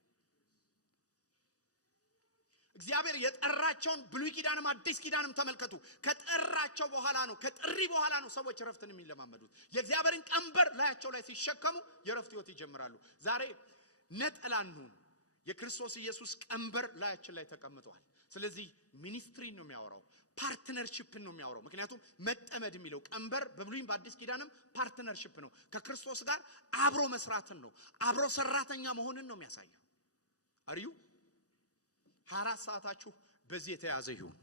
እግዚአብሔር የጠራቸውን ብሉይ ኪዳንም አዲስ ኪዳንም ተመልከቱ። ከጠራቸው በኋላ ነው ከጥሪ በኋላ ነው ሰዎች እረፍትን የሚለማመዱት። የእግዚአብሔርን ቀንበር ላያቸው ላይ ሲሸከሙ የእረፍት ህይወት ይጀምራሉ። ዛሬ ነጠላን ነው የክርስቶስ ኢየሱስ ቀንበር ላያችን ላይ ተቀምጧል። ስለዚህ ሚኒስትሪ ነው የሚያወራው፣ ፓርትነርሺፕ ነው የሚያወራው። ምክንያቱም መጠመድ የሚለው ቀንበር በብሉይም በአዲስ ኪዳንም ፓርትነርሺፕ ነው። ከክርስቶስ ጋር አብሮ መስራትን ነው፣ አብሮ ሰራተኛ መሆንን ነው የሚያሳየው። አርዩ 24 ሰዓታችሁ በዚህ የተያዘ ይሁን።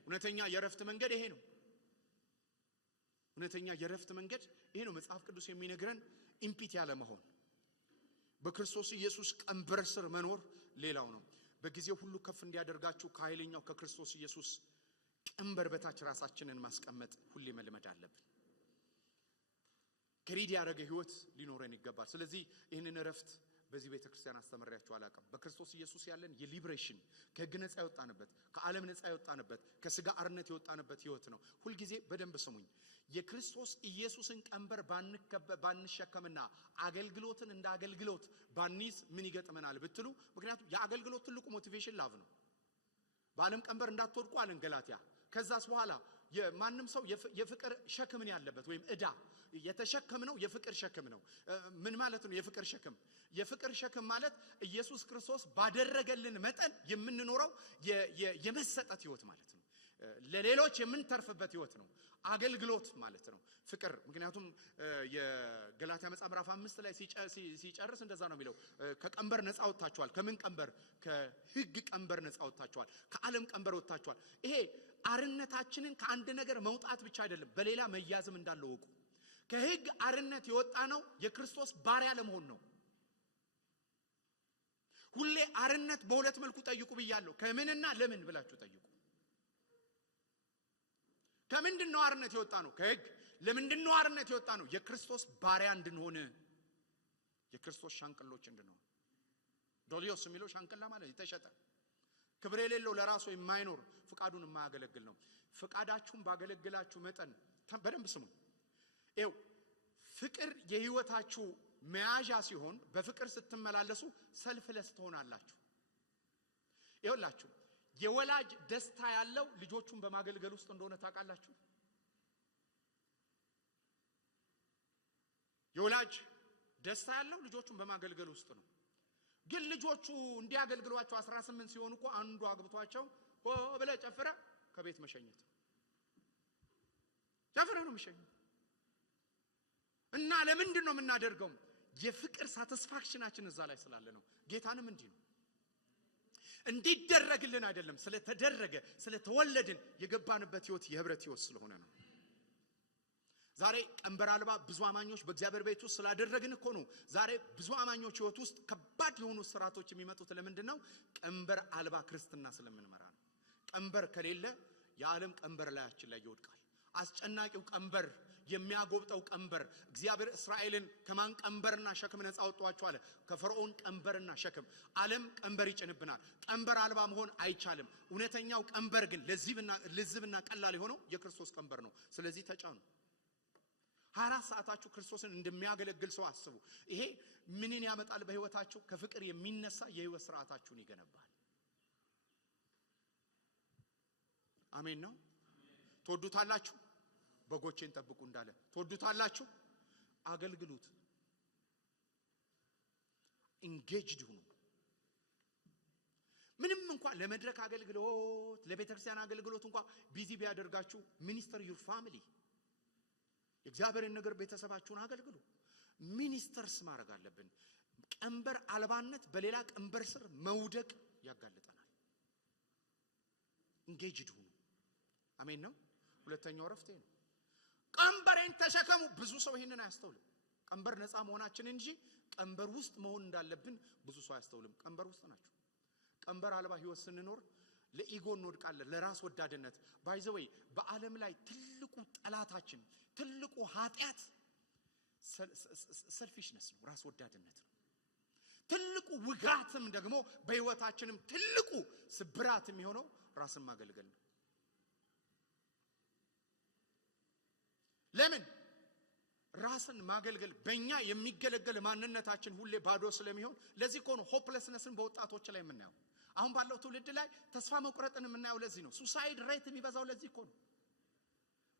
እውነተኛ የረፍት መንገድ ይሄ ነው። እውነተኛ የረፍት መንገድ ይሄ ነው። መጽሐፍ ቅዱስ የሚነግረን ኢምፒቲ ያለ መሆን፣ በክርስቶስ ኢየሱስ ቀንበር ስር መኖር ሌላው ነው። በጊዜው ሁሉ ከፍ እንዲያደርጋችሁ ከኃይለኛው ከክርስቶስ ኢየሱስ ቀንበር በታች ራሳችንን ማስቀመጥ ሁሌ መልመድ አለብን። ከሪድ ያደረገ ህይወት ሊኖረን ይገባል። ስለዚህ ይህንን እረፍት በዚህ ቤተክርስቲያን አስተምሬያችሁ አላውቅም። በክርስቶስ ኢየሱስ ያለን የሊብሬሽን ከህግ ነፃ የወጣንበት ከዓለም ነፃ የወጣንበት ከስጋ አርነት የወጣንበት ህይወት ነው። ሁልጊዜ በደንብ ስሙኝ። የክርስቶስ ኢየሱስን ቀንበር ባንሸከምና አገልግሎትን እንደ አገልግሎት ባንይዝ ምን ይገጥመናል ብትሉ፣ ምክንያቱም የአገልግሎት ትልቁ ሞቲቬሽን ላቭ ነው። በዓለም ቀንበር እንዳትወድቁ አለን ገላትያ። ከዛስ በኋላ የማንም ሰው የፍቅር ሸክምን ያለበት ወይም ዕዳ የተሸከምነው የፍቅር ሸክም ነው። ምን ማለት ነው የፍቅር ሸክም? የፍቅር ሸክም ማለት ኢየሱስ ክርስቶስ ባደረገልን መጠን የምንኖረው የመሰጠት ህይወት ማለት ነው። ለሌሎች የምንተርፍበት ህይወት ነው። አገልግሎት ማለት ነው ፍቅር። ምክንያቱም የገላትያ መጽሐፍ ምዕራፍ 5 ላይ ሲጨርስ እንደዛ ነው የሚለው፣ ከቀንበር ነፃ ወጥታችኋል። ከምን ቀንበር? ከህግ ቀንበር ነፃ ወጥታችኋል። ከዓለም ቀንበር ወጥታችኋል። ይሄ አርነታችንን ከአንድ ነገር መውጣት ብቻ አይደለም፣ በሌላ መያዝም እንዳለው ወቁ። ከህግ አርነት የወጣ ነው የክርስቶስ ባሪያ ለመሆን ነው። ሁሌ አርነት በሁለት መልኩ ጠይቁ ብያለሁ። ከምንና ለምን ብላችሁ ጠይቁ። ከምንድነው አርነት የወጣ ነው? ከህግ። ለምንድነው አርነት የወጣ ነው? የክርስቶስ ባሪያ እንድንሆን፣ የክርስቶስ ሻንቅሎች እንድንሆን። ዶሊዮስ የሚለው ሻንቅላ ማለት የተሸጠ ክብር የሌለው ለራሱ የማይኖር ፍቃዱን የማያገለግል ነው። ፍቃዳችሁን ባገለግላችሁ መጠን በደንብ ስሙ። ይኸው ፍቅር የህይወታችሁ መያዣ ሲሆን በፍቅር ስትመላለሱ ሰልፍለስ ትሆናላችሁ። ይኸውላችሁ የወላጅ ደስታ ያለው ልጆቹን በማገልገል ውስጥ እንደሆነ ታውቃላችሁ። የወላጅ ደስታ ያለው ልጆቹን በማገልገል ውስጥ ነው። ግን ልጆቹ እንዲያገልግሏቸው 18 ሲሆኑ እኮ አንዱ አግብቷቸው ሆ ብለ ጨፍረ ከቤት መሸኘት፣ ጨፍረ ነው መሸኘት። እና ለምንድን ነው የምናደርገው? የፍቅር ሳቲስፋክሽናችን እዛ ላይ ስላለ ነው። ጌታንም እንዲህ ነው እንዲደረግልን አይደለም፣ ስለተደረገ ስለተወለድን የገባንበት ህይወት የህብረት ህይወት ስለሆነ ነው። ዛሬ ቀንበር አልባ ብዙ አማኞች በእግዚአብሔር ቤት ውስጥ ስላደረግን እኮ ነው። ዛሬ ብዙ አማኞች ህይወት ውስጥ ከባድ የሆኑ ስራቶች የሚመጡት ለምንድን ነው? ቀንበር አልባ ክርስትና ስለምንመራ ነው። ቀንበር ከሌለ የዓለም ቀንበር ላያችን ላይ ይወድቃል። አስጨናቂው ቀንበር፣ የሚያጎብጠው ቀንበር። እግዚአብሔር እስራኤልን ከማን ቀንበርና ሸክም ነፃ አወጣቸው አለ? ከፈርዖን ቀንበርና ሸክም። ዓለም ቀንበር ይጭንብናል። ቀንበር አልባ መሆን አይቻልም። እውነተኛው ቀንበር ግን ለዝብና ቀላል የሆነው የክርስቶስ ቀንበር ነው። ስለዚህ ተጫኑ። 24 ሰዓታችሁ ክርስቶስን እንደሚያገለግል ሰው አስቡ። ይሄ ምንን ያመጣል በህይወታችሁ? ከፍቅር የሚነሳ የህይወት ስርዓታችሁን ይገነባል። አሜን ነው። ትወዱታላችሁ? በጎቼን ጠብቁ እንዳለ ትወዱታላችሁ? አገልግሉት። ኢንጌጅድ ሁኑ። ምንም እንኳን ለመድረክ አገልግሎት ለቤተክርስቲያን አገልግሎት እንኳን ቢዚ ቢያደርጋችሁ ሚኒስተር ዩር ፋሚሊ፣ የእግዚአብሔርን ነገር ቤተሰባችሁን አገልግሉ። ሚኒስተርስ ማድረግ አለብን። ቀንበር አልባነት በሌላ ቀንበር ስር መውደቅ ያጋልጠናል። ኢንጌጅድ ሁኑ። አሜን ነው። ሁለተኛው ረፍቴ ነው። ቀንበሬን ተሸከሙ። ብዙ ሰው ይሄንን አያስተውልም። ቀንበር ነፃ መሆናችን እንጂ ቀንበር ውስጥ መሆን እንዳለብን ብዙ ሰው አያስተውልም። ቀንበር ውስጥ ናችሁ። ቀንበር አልባ ህይወት ስንኖር ለኢጎ እንወድቃለን፣ ለራስ ወዳድነት። ባይዘወይ በዓለም ላይ ትልቁ ጠላታችን ትልቁ ኃጢአት ሰልፊሽነስ ነው፣ ራስ ወዳድነት ነው። ትልቁ ውጋትም ደግሞ በህይወታችንም ትልቁ ስብራት የሚሆነው ራስን ማገልገል ነው። ለምን? ራስን ማገልገል በእኛ የሚገለገል ማንነታችን ሁሌ ባዶ ስለሚሆን። ለዚህ እኮ ነው ሆፕለስነስን በወጣቶች ላይ የምናየው። አሁን ባለው ትውልድ ላይ ተስፋ መቁረጥን የምናየው ለዚህ ነው። ሱሳይድ ሬት የሚበዛው ለዚህ እኮ ነው።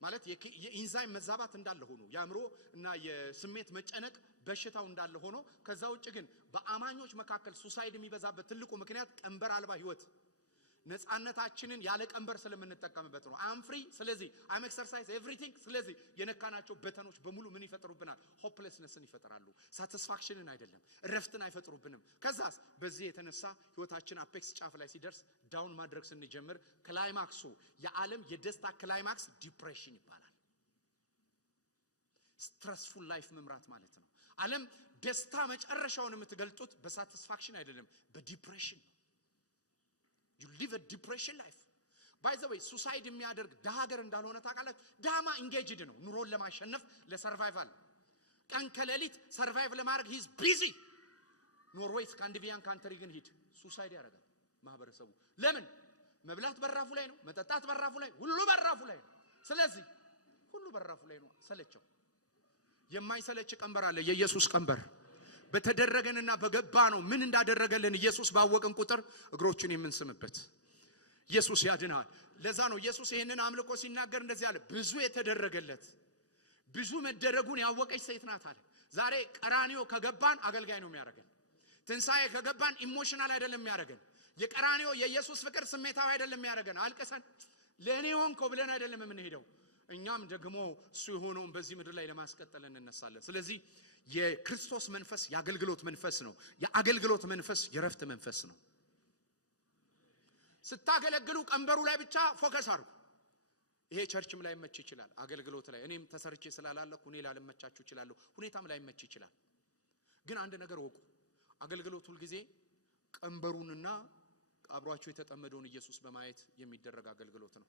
ማለት የኢንዛይም መዛባት እንዳለ ሆኖ የአእምሮ እና የስሜት መጨነቅ በሽታው እንዳለ ሆኖ፣ ከዛ ውጭ ግን በአማኞች መካከል ሱሳይድ የሚበዛበት ትልቁ ምክንያት ቀንበር አልባ ህይወት፣ ነፃነታችንን ያለ ቀንበር ስለምንጠቀምበት ነው። አም ፍሪ፣ ስለዚህ አም ኤክሰርሳይዝ ኤቭሪቲንግ። ስለዚህ የነካናቸው በተኖች በሙሉ ምን ይፈጥሩብናል? ሆፕለስነስን ይፈጥራሉ። ሳቲስፋክሽንን አይደለም፣ እረፍትን አይፈጥሩብንም። ከዛስ በዚህ የተነሳ ህይወታችን አፔክስ ጫፍ ላይ ሲደርስ ዳውን ማድረግ ስንጀምር ክላይማክሱ፣ የዓለም የደስታ ክላይማክስ ዲፕሬሽን ይባላል። ስትረስፉል ላይፍ መምራት ማለት ነው። ዓለም ደስታ መጨረሻውን የምትገልጡት በሳቲስፋክሽን አይደለም፣ በዲፕሬሽን ነው። You live a depression life. By the way, suicide የሚያደርግ ደሃ ሀገር እንዳልሆነ ታውቃላችሁ። ዳማ ኢንጌጅድ ነው ኑሮን ለማሸነፍ ለሰርቫይቫል። ቀን ከሌሊት ሰርቫይቭ ለማድረግ ሂዝ ቢዚ። ኖርዌይ ስካንዲቪያን ካንትሪ ግን ሂድ ሱሳይድ ያደርጋል ማህበረሰቡ። ለምን? መብላት በራፉ ላይ ነው፣ መጠጣት በራፉ ላይ፣ ሁሉ በራፉ ላይ ነው። ስለዚህ ሁሉ በራፉ ላይ ነው። ሰለቸው። የማይሰለች ቀንበር አለ፣ የኢየሱስ ቀንበር። በተደረገንና በገባ ነው ምን እንዳደረገልን ኢየሱስ ባወቅን ቁጥር እግሮችን የምንስምበት። ኢየሱስ ያድናል። ለዛ ነው ኢየሱስ ይሄንን አምልኮ ሲናገር እንደዚህ አለ፣ ብዙ የተደረገለት ብዙ መደረጉን ያወቀች ሴት ናት አለ። ዛሬ ቀራንዮ ከገባን አገልጋይ ነው የሚያደርገን። ትንሳኤ ከገባን ኢሞሽናል አይደለም የሚያደርገን። የቀራንዮ የኢየሱስ ፍቅር ስሜታዊ አይደለም የሚያደርገን። አልቀሰን ለኔ ሆንኮ ብለን አይደለም የምንሄደው። እኛም ደግሞ እሱ የሆነውን በዚህ ምድር ላይ ለማስቀጠል እንነሳለን። ስለዚህ የክርስቶስ መንፈስ የአገልግሎት መንፈስ ነው። የአገልግሎት መንፈስ የረፍት መንፈስ ነው። ስታገለግሉ ቀንበሩ ላይ ብቻ ፎከስ አድርጉ። ይሄ ቸርችም ላይ መች ይችላል፣ አገልግሎት ላይ እኔም ተሰርቼ ስላላለኩ እኔ ላልመቻችሁ ይችላል፣ ሁኔታም ላይ መች ይችላል። ግን አንድ ነገር ወቁ፣ አገልግሎት ሁሉ ጊዜ ቀንበሩንና አብሯችሁ የተጠመደውን ኢየሱስ በማየት የሚደረግ አገልግሎት ነው።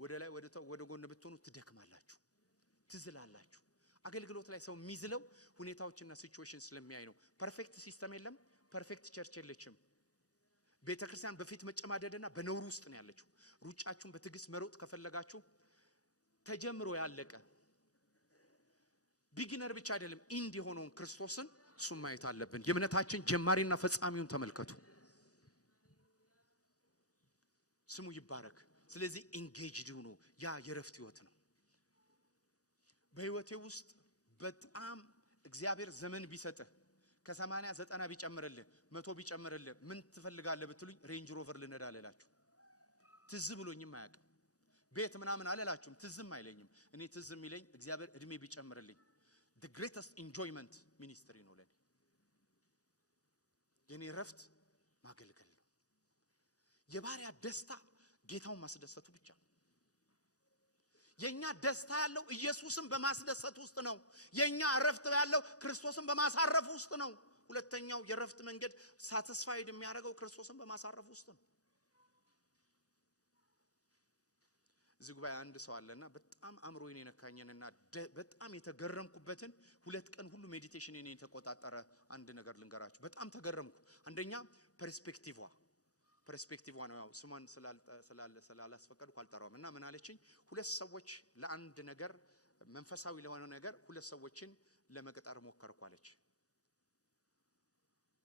ወደ ላይ ወደ ጎን ብትሆኑ ትደክማላችሁ፣ ትዝላላችሁ። አገልግሎት ላይ ሰው የሚዝለው ሁኔታዎችና ሲቹዌሽን ስለሚያይ ነው። ፐርፌክት ሲስተም የለም፣ ፐርፌክት ቸርች የለችም። ቤተክርስቲያን በፊት መጨማደድና በነውር ውስጥ ነው ያለችው። ሩጫችሁን በትዕግስት መሮጥ ከፈለጋችሁ ተጀምሮ ያለቀ ቢጊነር ብቻ አይደለም ኢንድ የሆነውን ክርስቶስን እሱን ማየት አለብን። የእምነታችን ጀማሪና ፈጻሚውን ተመልከቱ። ስሙ ይባረክ። ስለዚህ ኢንጌጅድ ሁኑ። ያ የረፍት ህይወት ነው። በህይወቴ ውስጥ በጣም እግዚአብሔር ዘመን ቢሰጥህ ከ80 90 ቢጨምርልህ 100 ቢጨምርልህ ምን ትፈልጋለህ ብትሉኝ ሬንጅ ሮቨር ልነዳ አለላችሁ። ትዝ ብሎኝም አያውቅም። ቤት ምናምን አለላችሁም ትዝም አይለኝም። እኔ ትዝ የሚለኝ እግዚአብሔር እድሜ ቢጨምርልኝ the greatest enjoyment ministry ነው ለኔ። የኔ ረፍት ማገልገል ነው። የባሪያ ደስታ ጌታውን ማስደሰቱ ብቻ። የኛ ደስታ ያለው ኢየሱስን በማስደሰት ውስጥ ነው። የኛ ረፍት ያለው ክርስቶስን በማሳረፍ ውስጥ ነው። ሁለተኛው የረፍት መንገድ ሳቲስፋይድ የሚያደርገው ክርስቶስን በማሳረፍ ውስጥ ነው። እዚህ ጉባኤ አንድ ሰው አለና በጣም አእምሮዬን የነካኝንና በጣም የተገረምኩበትን 2 ቀን ሁሉ ሜዲቴሽን እኔን የተቆጣጠረ አንድ ነገር ልንገራችሁ። በጣም ተገረምኩ። አንደኛ ፐርስፔክቲቭ ነው። ያው ስሟን ስላላስፈቀድኩ አልጠራውም። እና ምን አለችኝ? 2 ሰዎች ለአንድ ነገር መንፈሳዊ ለሆነ ነገር 2 ሰዎችን ለመቅጠር ሞከርኩ አለች።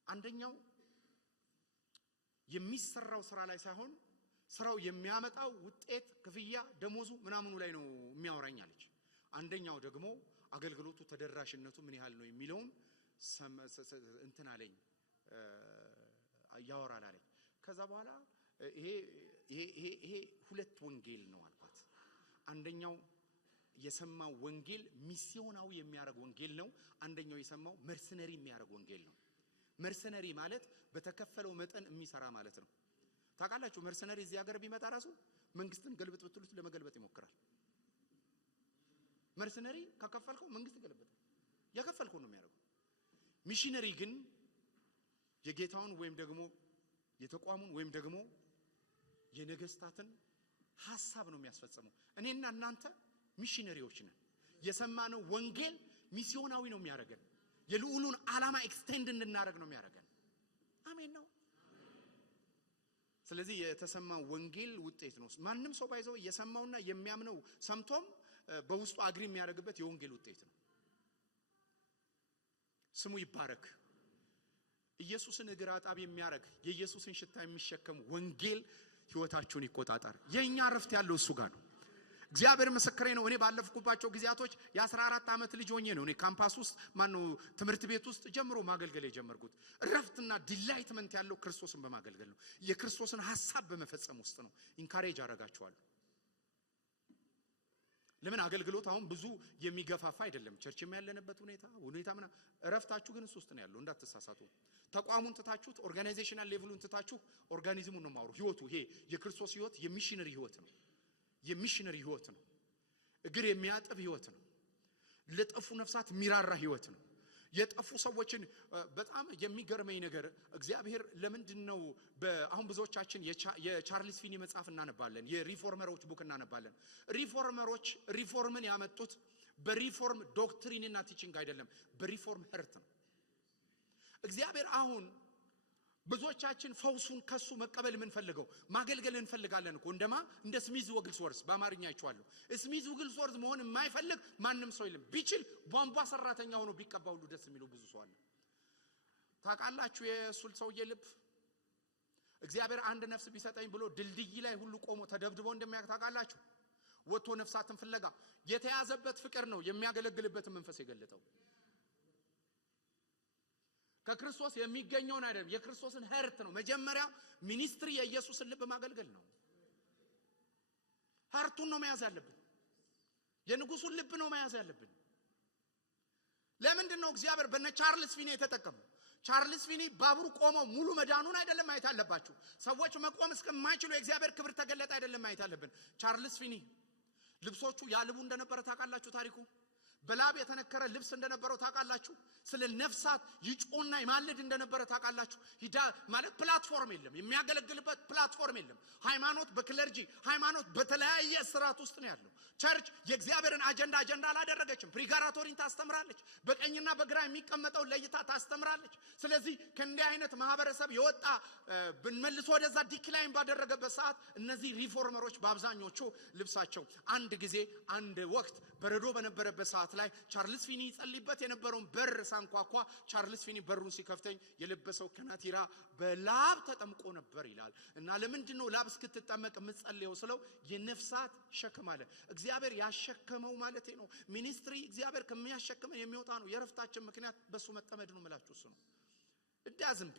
አንደኛው የሚሰራው ስራ ላይ ሳይሆን ስራው የሚያመጣው ውጤት፣ ክፍያ፣ ደሞዙ ምናምኑ ላይ ነው የሚያወራኝ አለች። አንደኛው ደግሞ አገልግሎቱ ተደራሽነቱ ምን ያህል ነው የሚለውን እንትን አለኝ ያወራል አለኝ። ከዛ በኋላ ይሄ 2 ወንጌል ነው አልኳት። አንደኛው የሰማው ወንጌል ሚስዮናዊ የሚያደርግ ወንጌል ነው። አንደኛው የሰማው መርሰነሪ የሚያደርግ ወንጌል ነው። መርሰነሪ ማለት በተከፈለው መጠን የሚሰራ ማለት ነው። ታውቃላችሁ መርሰነሪ እዚህ ሀገር ቢመጣ ራሱ መንግስትን ገልብጥ ብትሉት ለመገልበጥ ይሞክራል። መርሰነሪ ከከፈልከው መንግስት ይገልበጣል። የከፈልከው ነው የሚያደርገው። ሚሽነሪ ግን የጌታውን ወይም ደግሞ የተቋሙን ወይም ደግሞ የነገስታትን ሐሳብ ነው የሚያስፈጽመው። እኔና እናንተ ሚሽነሪዎች ነን። የሰማነው ወንጌል ሚስዮናዊ ነው የሚያደርገን። የልዑሉን ዓላማ ኤክስቴንድ እንድናደርግ ነው የሚያደርገን። አሜን ነው። ስለዚህ የተሰማው ወንጌል ውጤት ነው። ማንም ሰው ባይዘው የሰማውና የሚያምነው ሰምቶም በውስጡ አግሪ የሚያደርግበት የወንጌል ውጤት ነው። ስሙ ይባረክ። ኢየሱስን እግር አጣቢ የሚያደርግ የኢየሱስን ሽታ የሚሸከም ወንጌል ህይወታችሁን ይቆጣጣር። የኛ ረፍት ያለው እሱ ጋር ነው። እግዚአብሔር ምስክሬ ነው። እኔ ባለፍኩባቸው ጊዜያቶች የ14 ዓመት ልጅ ሆኜ ነው እኔ ካምፓስ ውስጥ ትምህርት ቤት ውስጥ ጀምሮ ማገልገል የጀመርኩት። ረፍትና ዲላይትመንት ያለው ክርስቶስን በማገልገል ነው። የክርስቶስን ሐሳብ በመፈጸም ውስጥ ነው። ኢንካሬጅ አደርጋችኋለሁ። ለምን አገልግሎት አሁን ብዙ የሚገፋፋ አይደለም። ቸርችም ያለንበት ሁኔታ ምና ረፍታችሁ ግን እሱ ውስጥ ነው ያለው። እንዳትሳሳቱ። ተቋሙን ትታችሁት ኦርጋናይዜሽናል ሌቭሉን ትታችሁ ኦርጋኒዝሙን ነው ማውሩ። ህይወቱ ይሄ የክርስቶስ ህይወት የሚሽነሪ ህይወት ነው። የሚሽነሪ ህይወት ነው። እግር የሚያጥብ ህይወት ነው። ለጠፉ ነፍሳት የሚራራ ህይወት ነው። የጠፉ ሰዎችን በጣም የሚገርመኝ ነገር እግዚአብሔር ለምንድነው አሁን ብዙዎቻችን የቻርልስ ፊኒ መጽሐፍ እናነባለን፣ የሪፎርመሮች ቡክ እናነባለን። ሪፎርመሮች ሪፎርምን ያመጡት በሪፎርም ዶክትሪንና ቲቺንግ አይደለም፣ በሪፎርም ህርት ነው። እግዚአብሔር አሁን ብዙዎቻችን ፈውሱን ከሱ መቀበል የምንፈልገው ማገልገል እንፈልጋለን እኮ እንደ ስሚዝ ወግልስወርዝ በአማርኛ አይቻለሁ። ስሚዝ ወግልስወርዝ መሆን የማይፈልግ ማንም ሰው የለም። ቢችል ቧንቧ ሰራተኛ ሆኖ ቢቀባ ሁሉ ደስ የሚለው ብዙ ሰው አለ። ታውቃላችሁ የሱል ሰውዬ ልብ እግዚአብሔር አንድ ነፍስ ቢሰጠኝ ብሎ ድልድይ ላይ ሁሉ ቆሞ ተደብድቦ እንደሚያታቃላችሁ ወጥቶ ነፍሳትን ፍለጋ የተያዘበት ፍቅር ነው የሚያገለግልበት መንፈስ የገለጠው። ከክርስቶስ የሚገኘውን አይደለም የክርስቶስን ሀርት ነው። መጀመሪያ ሚኒስትሪ የኢየሱስን ልብ ማገልገል ነው። ሀርቱን ነው መያዝ ያለብን። የንጉሱን ልብ ነው መያዝ ያለብን። ለምንድን ነው እግዚአብሔር በነ ቻርልስ ፊኒ የተጠቀመው? ቻርልስ ፊኒ ባቡሩ ቆመው ሙሉ መዳኑን አይደለም ማየት አለባችሁ። ሰዎች መቆም እስከማይችሉ የእግዚአብሔር ክብር ተገለጠ አይደለም ማየት አለብን። ቻርልስ ፊኒ ልብሶቹ ያልቡ እንደነበረ ታውቃላችሁ። ታሪኩ በላብ የተነከረ ልብስ እንደነበረው ታውቃላችሁ። ስለ ነፍሳት ይጮና ይማልድ እንደነበረ ታውቃላችሁ። ማለት ፕላትፎርም የለም፣ የሚያገለግልበት ፕላትፎርም የለም። ሃይማኖት በክለርጂ ሃይማኖት በተለያየ ስርዓት ውስጥ ነው ያለው። ቸርች የእግዚአብሔርን አጀንዳ አላደረገችም። ፕሪጋራቶሪን ታስተምራለች። በቀኝና በግራ የሚቀመጠው ለይታ ታስተምራለች። ስለዚህ ከእንዲህ አይነት ማህበረሰብ የወጣ ብንመልሶ ወደዛ ዲክላይን ባደረገበት ሰዓት እነዚህ ሪፎርመሮች በአብዛኞቹ ልብሳቸው አንድ ጊዜ አንድ ወቅት በረዶ በነበረበት ሰዓት ላይ ቻርልስ ፊኒ ይጸልይበት የነበረውን በር ሳንኳኳ ቻርልስ ፊኒ በሩን ሲከፍተኝ የለበሰው ከናቲራ በላብ ተጠምቆ ነበር ይላል። እና ለምንድን ነው ላብ እስክትጠመቅ የምትጸልየው ስለው የነፍሳት ሸክም አለ። እግዚአብሔር ያሸከመው ማለት ነው። ሚኒስትሪ እግዚአብሔር ከሚያሸክመን የሚወጣ ነው። የረፍታችን ምክንያት በሱ መጠመድ ነው ማለት እሱ ነው። እንዳዝምቢ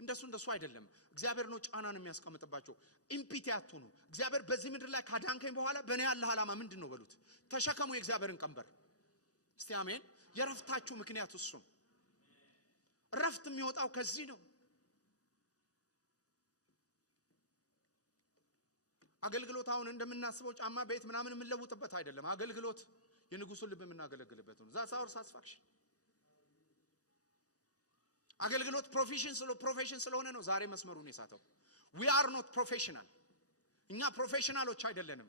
እንደሱ አይደለም። እግዚአብሔር ነው ጫናን የሚያስቀምጥባቸው። ኢምፒቲ አትሁኑ። እግዚአብሔር በዚህ ምድር ላይ ካዳንከኝ በኋላ በእኔ ያለ ዓላማ ምንድን ነው በሉት። ተሸከሙ የእግዚአብሔርን ቀንበር። እስቲ አሜን። የረፍታችሁ ምክንያት እሱ ነው። ረፍት የሚወጣው ከዚህ ነው። አገልግሎት አሁን እንደምናስበው ጫማ ቤት ምናምን የምንለውጥበት አይደለም። አገልግሎት የንጉሱን ልብ የምናገለግልበት ነው። ዛትስ አወር ሳቲስፋክሽን። አገልግሎት ፕሮፌሽን ስለሆነ ነው ዛሬ መስመሩን የሳተው። we are not professional። እኛ ፕሮፌሽናሎች አይደለንም።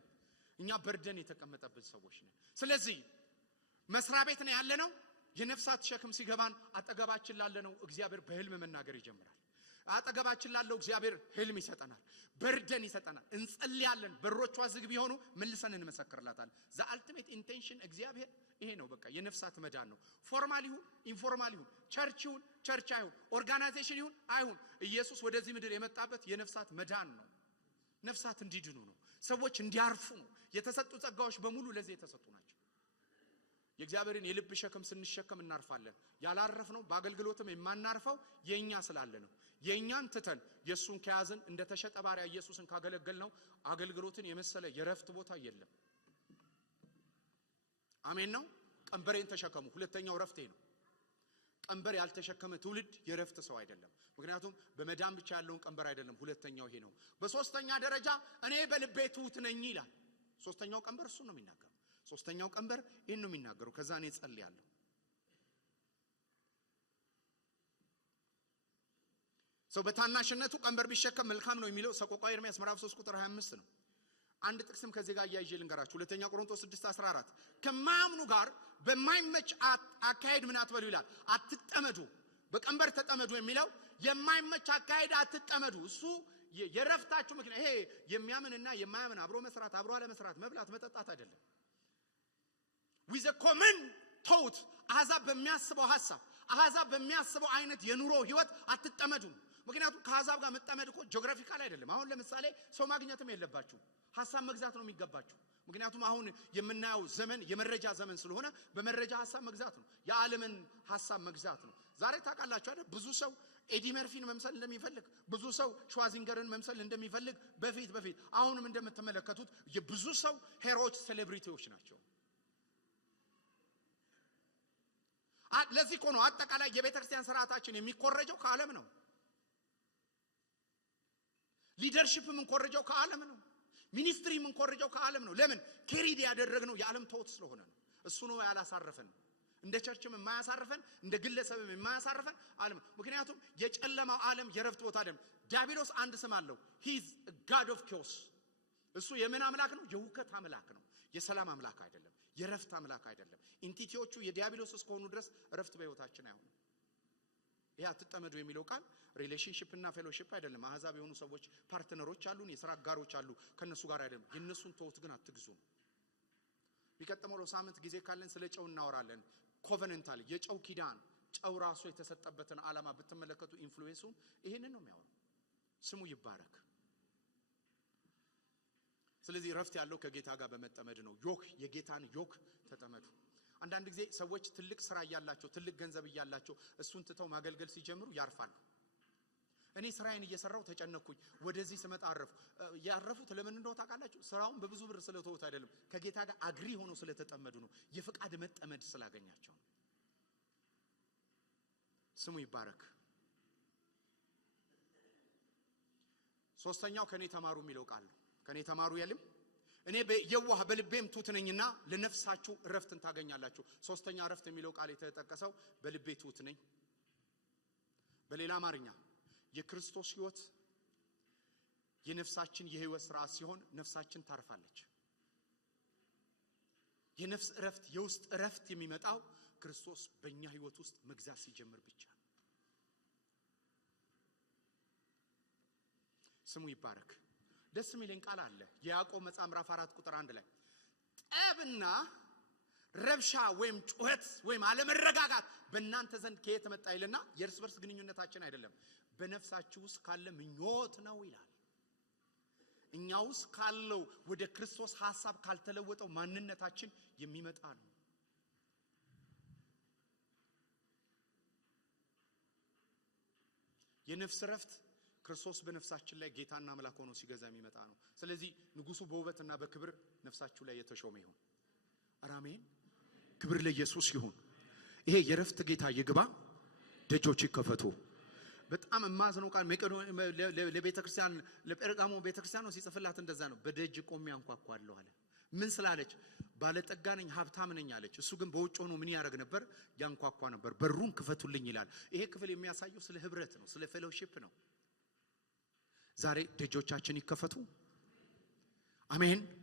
እኛ በርደን የተቀመጠብን ሰዎች ነን። ስለዚህ መስሪያ ቤት ነው ያለነው። የነፍሳት ሸክም ሲገባን አጠገባችን ላለነው እግዚአብሔር በህልም መናገር ይጀምራል። አጠገባችን ላለው እግዚአብሔር ህልም ይሰጠናል፣ በርደን ይሰጠናል። እንጸልያለን። በሮቿ ዝግ ቢሆኑ መልሰን እንመሰክርላታለን። ዘ አልቲሜት ኢንቴንሽን እግዚአብሔር ይሄ ነው። በቃ የነፍሳት መዳን ነው። ፎርማል ይሁን ኢንፎርማል ይሁን፣ ቸርች ይሁን ቸርች አይሁን፣ ኦርጋናይዜሽን ይሁን አይሁን፣ ኢየሱስ ወደዚህ ምድር የመጣበት የነፍሳት መዳን ነው። ነፍሳት እንዲድኑ ነው። ሰዎች እንዲያርፉ ነው። የተሰጡ ጸጋዎች በሙሉ ለዚህ የተሰጡ ናቸው። የእግዚአብሔርን የልብ ሸክም ስንሸከም እናርፋለን። ያላረፍነው በአገልግሎትም የማናርፈው የኛ ስላለ ነው። የኛን ትተን የሱን ከያዝን እንደ ተሸጠ ባሪያ ኢየሱስን ካገለገልነው አገልግሎትን የመሰለ የረፍት ቦታ የለም። አሜን ነው። ቀንበሬን ተሸከሙ። ሁለተኛው ረፍቴ ነው። ቀንበር ያልተሸከመ ትውልድ የረፍት ሰው አይደለም። ምክንያቱም በመዳን ብቻ ያለውን ቀንበር አይደለም። ሁለተኛው ይሄ ነው። በሶስተኛ ደረጃ እኔ በልቤ ትሁት ነኝ ይላል። ሶስተኛው ቀንበር እሱ ነው የሚናገረው። ሶስተኛው ቀንበር ይሄን ነው የሚናገረው። ከዛ እኔ ጸልያለሁ። ሰው በታናሽነቱ ቀንበር ቢሸከም መልካም ነው የሚለው ሰቆቃወ ኤርምያስ ምዕራፍ 3 ቁጥር 25 ነው። አንድ ጥቅስም ከዚህ ጋር ያያይዤ ልንገራችሁ። ሁለተኛ ቆሮንቶስ 6:14 ከማያምኑ ጋር በማይመች አካሄድ ምን አትበሉ ይላል። አትጠመዱ። በቀንበር ተጠመዱ የሚለው የማይመች አካሄድ አትጠመዱ። እሱ የረፍታችሁ ምክንያት ይሄ የሚያምንና የማያምን አብሮ መስራት አብሮ አለ መስራት መብላት መጠጣት አይደለም። with a common thought አሕዛብ በሚያስበው ሐሳብ አሕዛብ በሚያስበው አይነት የኑሮ ህይወት አትጠመዱ። ምክንያቱም ከአሕዛብ ጋር መጠመድ እኮ ጂኦግራፊካል አይደለም። አሁን ለምሳሌ ሰው ማግኘትም የለባችሁ፣ ሐሳብ መግዛት ነው የሚገባችሁ። ምክንያቱም አሁን የምናየው ዘመን የመረጃ ዘመን ስለሆነ በመረጃ ሐሳብ መግዛት ነው፣ የዓለምን ሐሳብ መግዛት ነው። ዛሬ ታውቃላችሁ አይደል? ብዙ ሰው ኤዲ መርፊን መምሰል እንደሚፈልግ፣ ብዙ ሰው ሸዋዚንገርን መምሰል እንደሚፈልግ በፊት አሁንም እንደምትመለከቱት የብዙ ሰው ሄሮዎች ሴሌብሪቲዎች ናቸው። ለዚህ እኮ ነው አጠቃላይ የቤተክርስቲያን ስርዓታችን የሚኮረጀው ከዓለም ነው። ሊደርሺፕ የምንኮረጀው ከዓለም ነው። ሚኒስትሪ የምንኮረጀው ከዓለም ነው። ለምን? ኬሪድ ያደረግነው የዓለም ተውት ስለሆነ ነው። እሱ ነው ያላሳረፈን። እንደ ቸርችም የማያሳርፈን እንደ ግለሰብም የማያሳርፈን ዓለም። ምክንያቱም የጨለማው ዓለም የረፍት ቦታ አይደለም። ዲያብሎስ አንድ ስም አለው። he is a god of chaos። እሱ የምን አምላክ ነው? የሁከት አምላክ ነው። የሰላም አምላክ አይደለም። የረፍት አምላክ አይደለም። ኢንቲቲዎቹ የዲያብሎስ እስከሆኑ ድረስ ረፍት በህይወታችን አይሆንም። ይሄ አትጠመዱ የሚለው ቃል ሪሌሽንሺፕ እና ፌሎሺፕ አይደለም። አሕዛብ የሆኑ ሰዎች ፓርትነሮች አሉን፣ የሥራ አጋሮች አሉ። ከነሱ ጋር አይደለም። የነሱን ተውት ግን አትግዙ። ቢቀጥመው ሳምንት ጊዜ ካለን ስለ ጨው እናወራለን። ኮቨነንታል የጨው ኪዳን ጨው ራሱ የተሰጠበትን ዓላማ ብትመለከቱ ኢንፍሉዌንሱ ይሄንን ነው የሚያወራው። ስሙ ይባረክ። ስለዚህ ረፍት ያለው ከጌታ ጋር በመጠመድ ነው። ዮክ የጌታን ዮክ ተጠመዱ። አንዳንድ ጊዜ ሰዎች ትልቅ ስራ ያያላቸው ትልቅ ገንዘብ ያያላቸው እሱን ትተው ማገልገል ሲጀምሩ ያርፋሉ። እኔ ስራዬን እየሰራው ተጨነኩኝ ወደዚህ ስመጣ አረፉ። ያረፉት ለምን እንደው ታውቃላችሁ? ስራውን በብዙ ብር ስለተውት አይደለም፣ ከጌታ ጋር አግሪ ሆኖ ስለተጠመዱ ነው። የፍቃድ መጠመድ ስላገኛቸው። ስሙ ይባረክ። ሶስተኛው ከኔ ተማሩ የሚለው ቃል ነው። ከኔ ተማሩ ያለም እኔ የዋህ በልቤም ትሁት ነኝና ለነፍሳችሁ ረፍትን ታገኛላችሁ። ሶስተኛ ረፍት የሚለው ቃል የተጠቀሰው በልቤ ትሁት ነኝ። በሌላ አማርኛ የክርስቶስ ሕይወት የነፍሳችን የሕይወት ሥርዓት ሲሆን ነፍሳችን ታርፋለች። የነፍስ ረፍት የውስጥ ረፍት የሚመጣው ክርስቶስ በእኛ ሕይወት ውስጥ መግዛት ሲጀምር ብቻ። ስሙ ይባረክ። ደስ የሚለኝ ቃል አለ የያዕቆብ መጽሐፍ ምዕራፍ 4 ቁጥር 1 ላይ ጠብና ረብሻ ወይም ጩኸት ወይም አለመረጋጋት በእናንተ ዘንድ ከየት መጣ ይልና የእርስ በርስ ግንኙነታችን አይደለም በነፍሳችሁ ውስጥ ካለ ምኞት ነው ይላል። እኛ ውስጥ ካለው ወደ ክርስቶስ ሐሳብ ካልተለወጠው ማንነታችን የሚመጣ ነው። የነፍስ ረፍት ክርስቶስ በነፍሳችን ላይ ጌታና አምላክ ሆኖ ሲገዛ የሚመጣ ነው። ስለዚህ ንጉሱ በውበትና በክብር ነፍሳችሁ ላይ የተሾመ ይሁን። አሜን። ክብር ለኢየሱስ ይሁን። ይሄ የረፍት ጌታ ይግባ፣ ደጆች ይከፈቱ። በጣም ማዝነው ቃል ለቤተክርስቲያን ለጴርጋሞ ቤተክርስቲያን ነው ሲጽፍላት እንደዛ ነው። በደጅ ቆሜ አንኳኳለሁ አለ። ምን ስላለች? ባለጠጋ ነኝ ሀብታም ነኝ አለች። እሱ ግን በውጭ ሆኖ ምን ያደርግ ነበር? ያንኳኳ ነበር። በሩን ክፈቱልኝ ይላል። ይሄ ክፍል የሚያሳየው ስለ ህብረት ነው፣ ስለ ፌሎሺፕ ነው። ዛሬ ደጆቻችን ይከፈቱ። አሜን።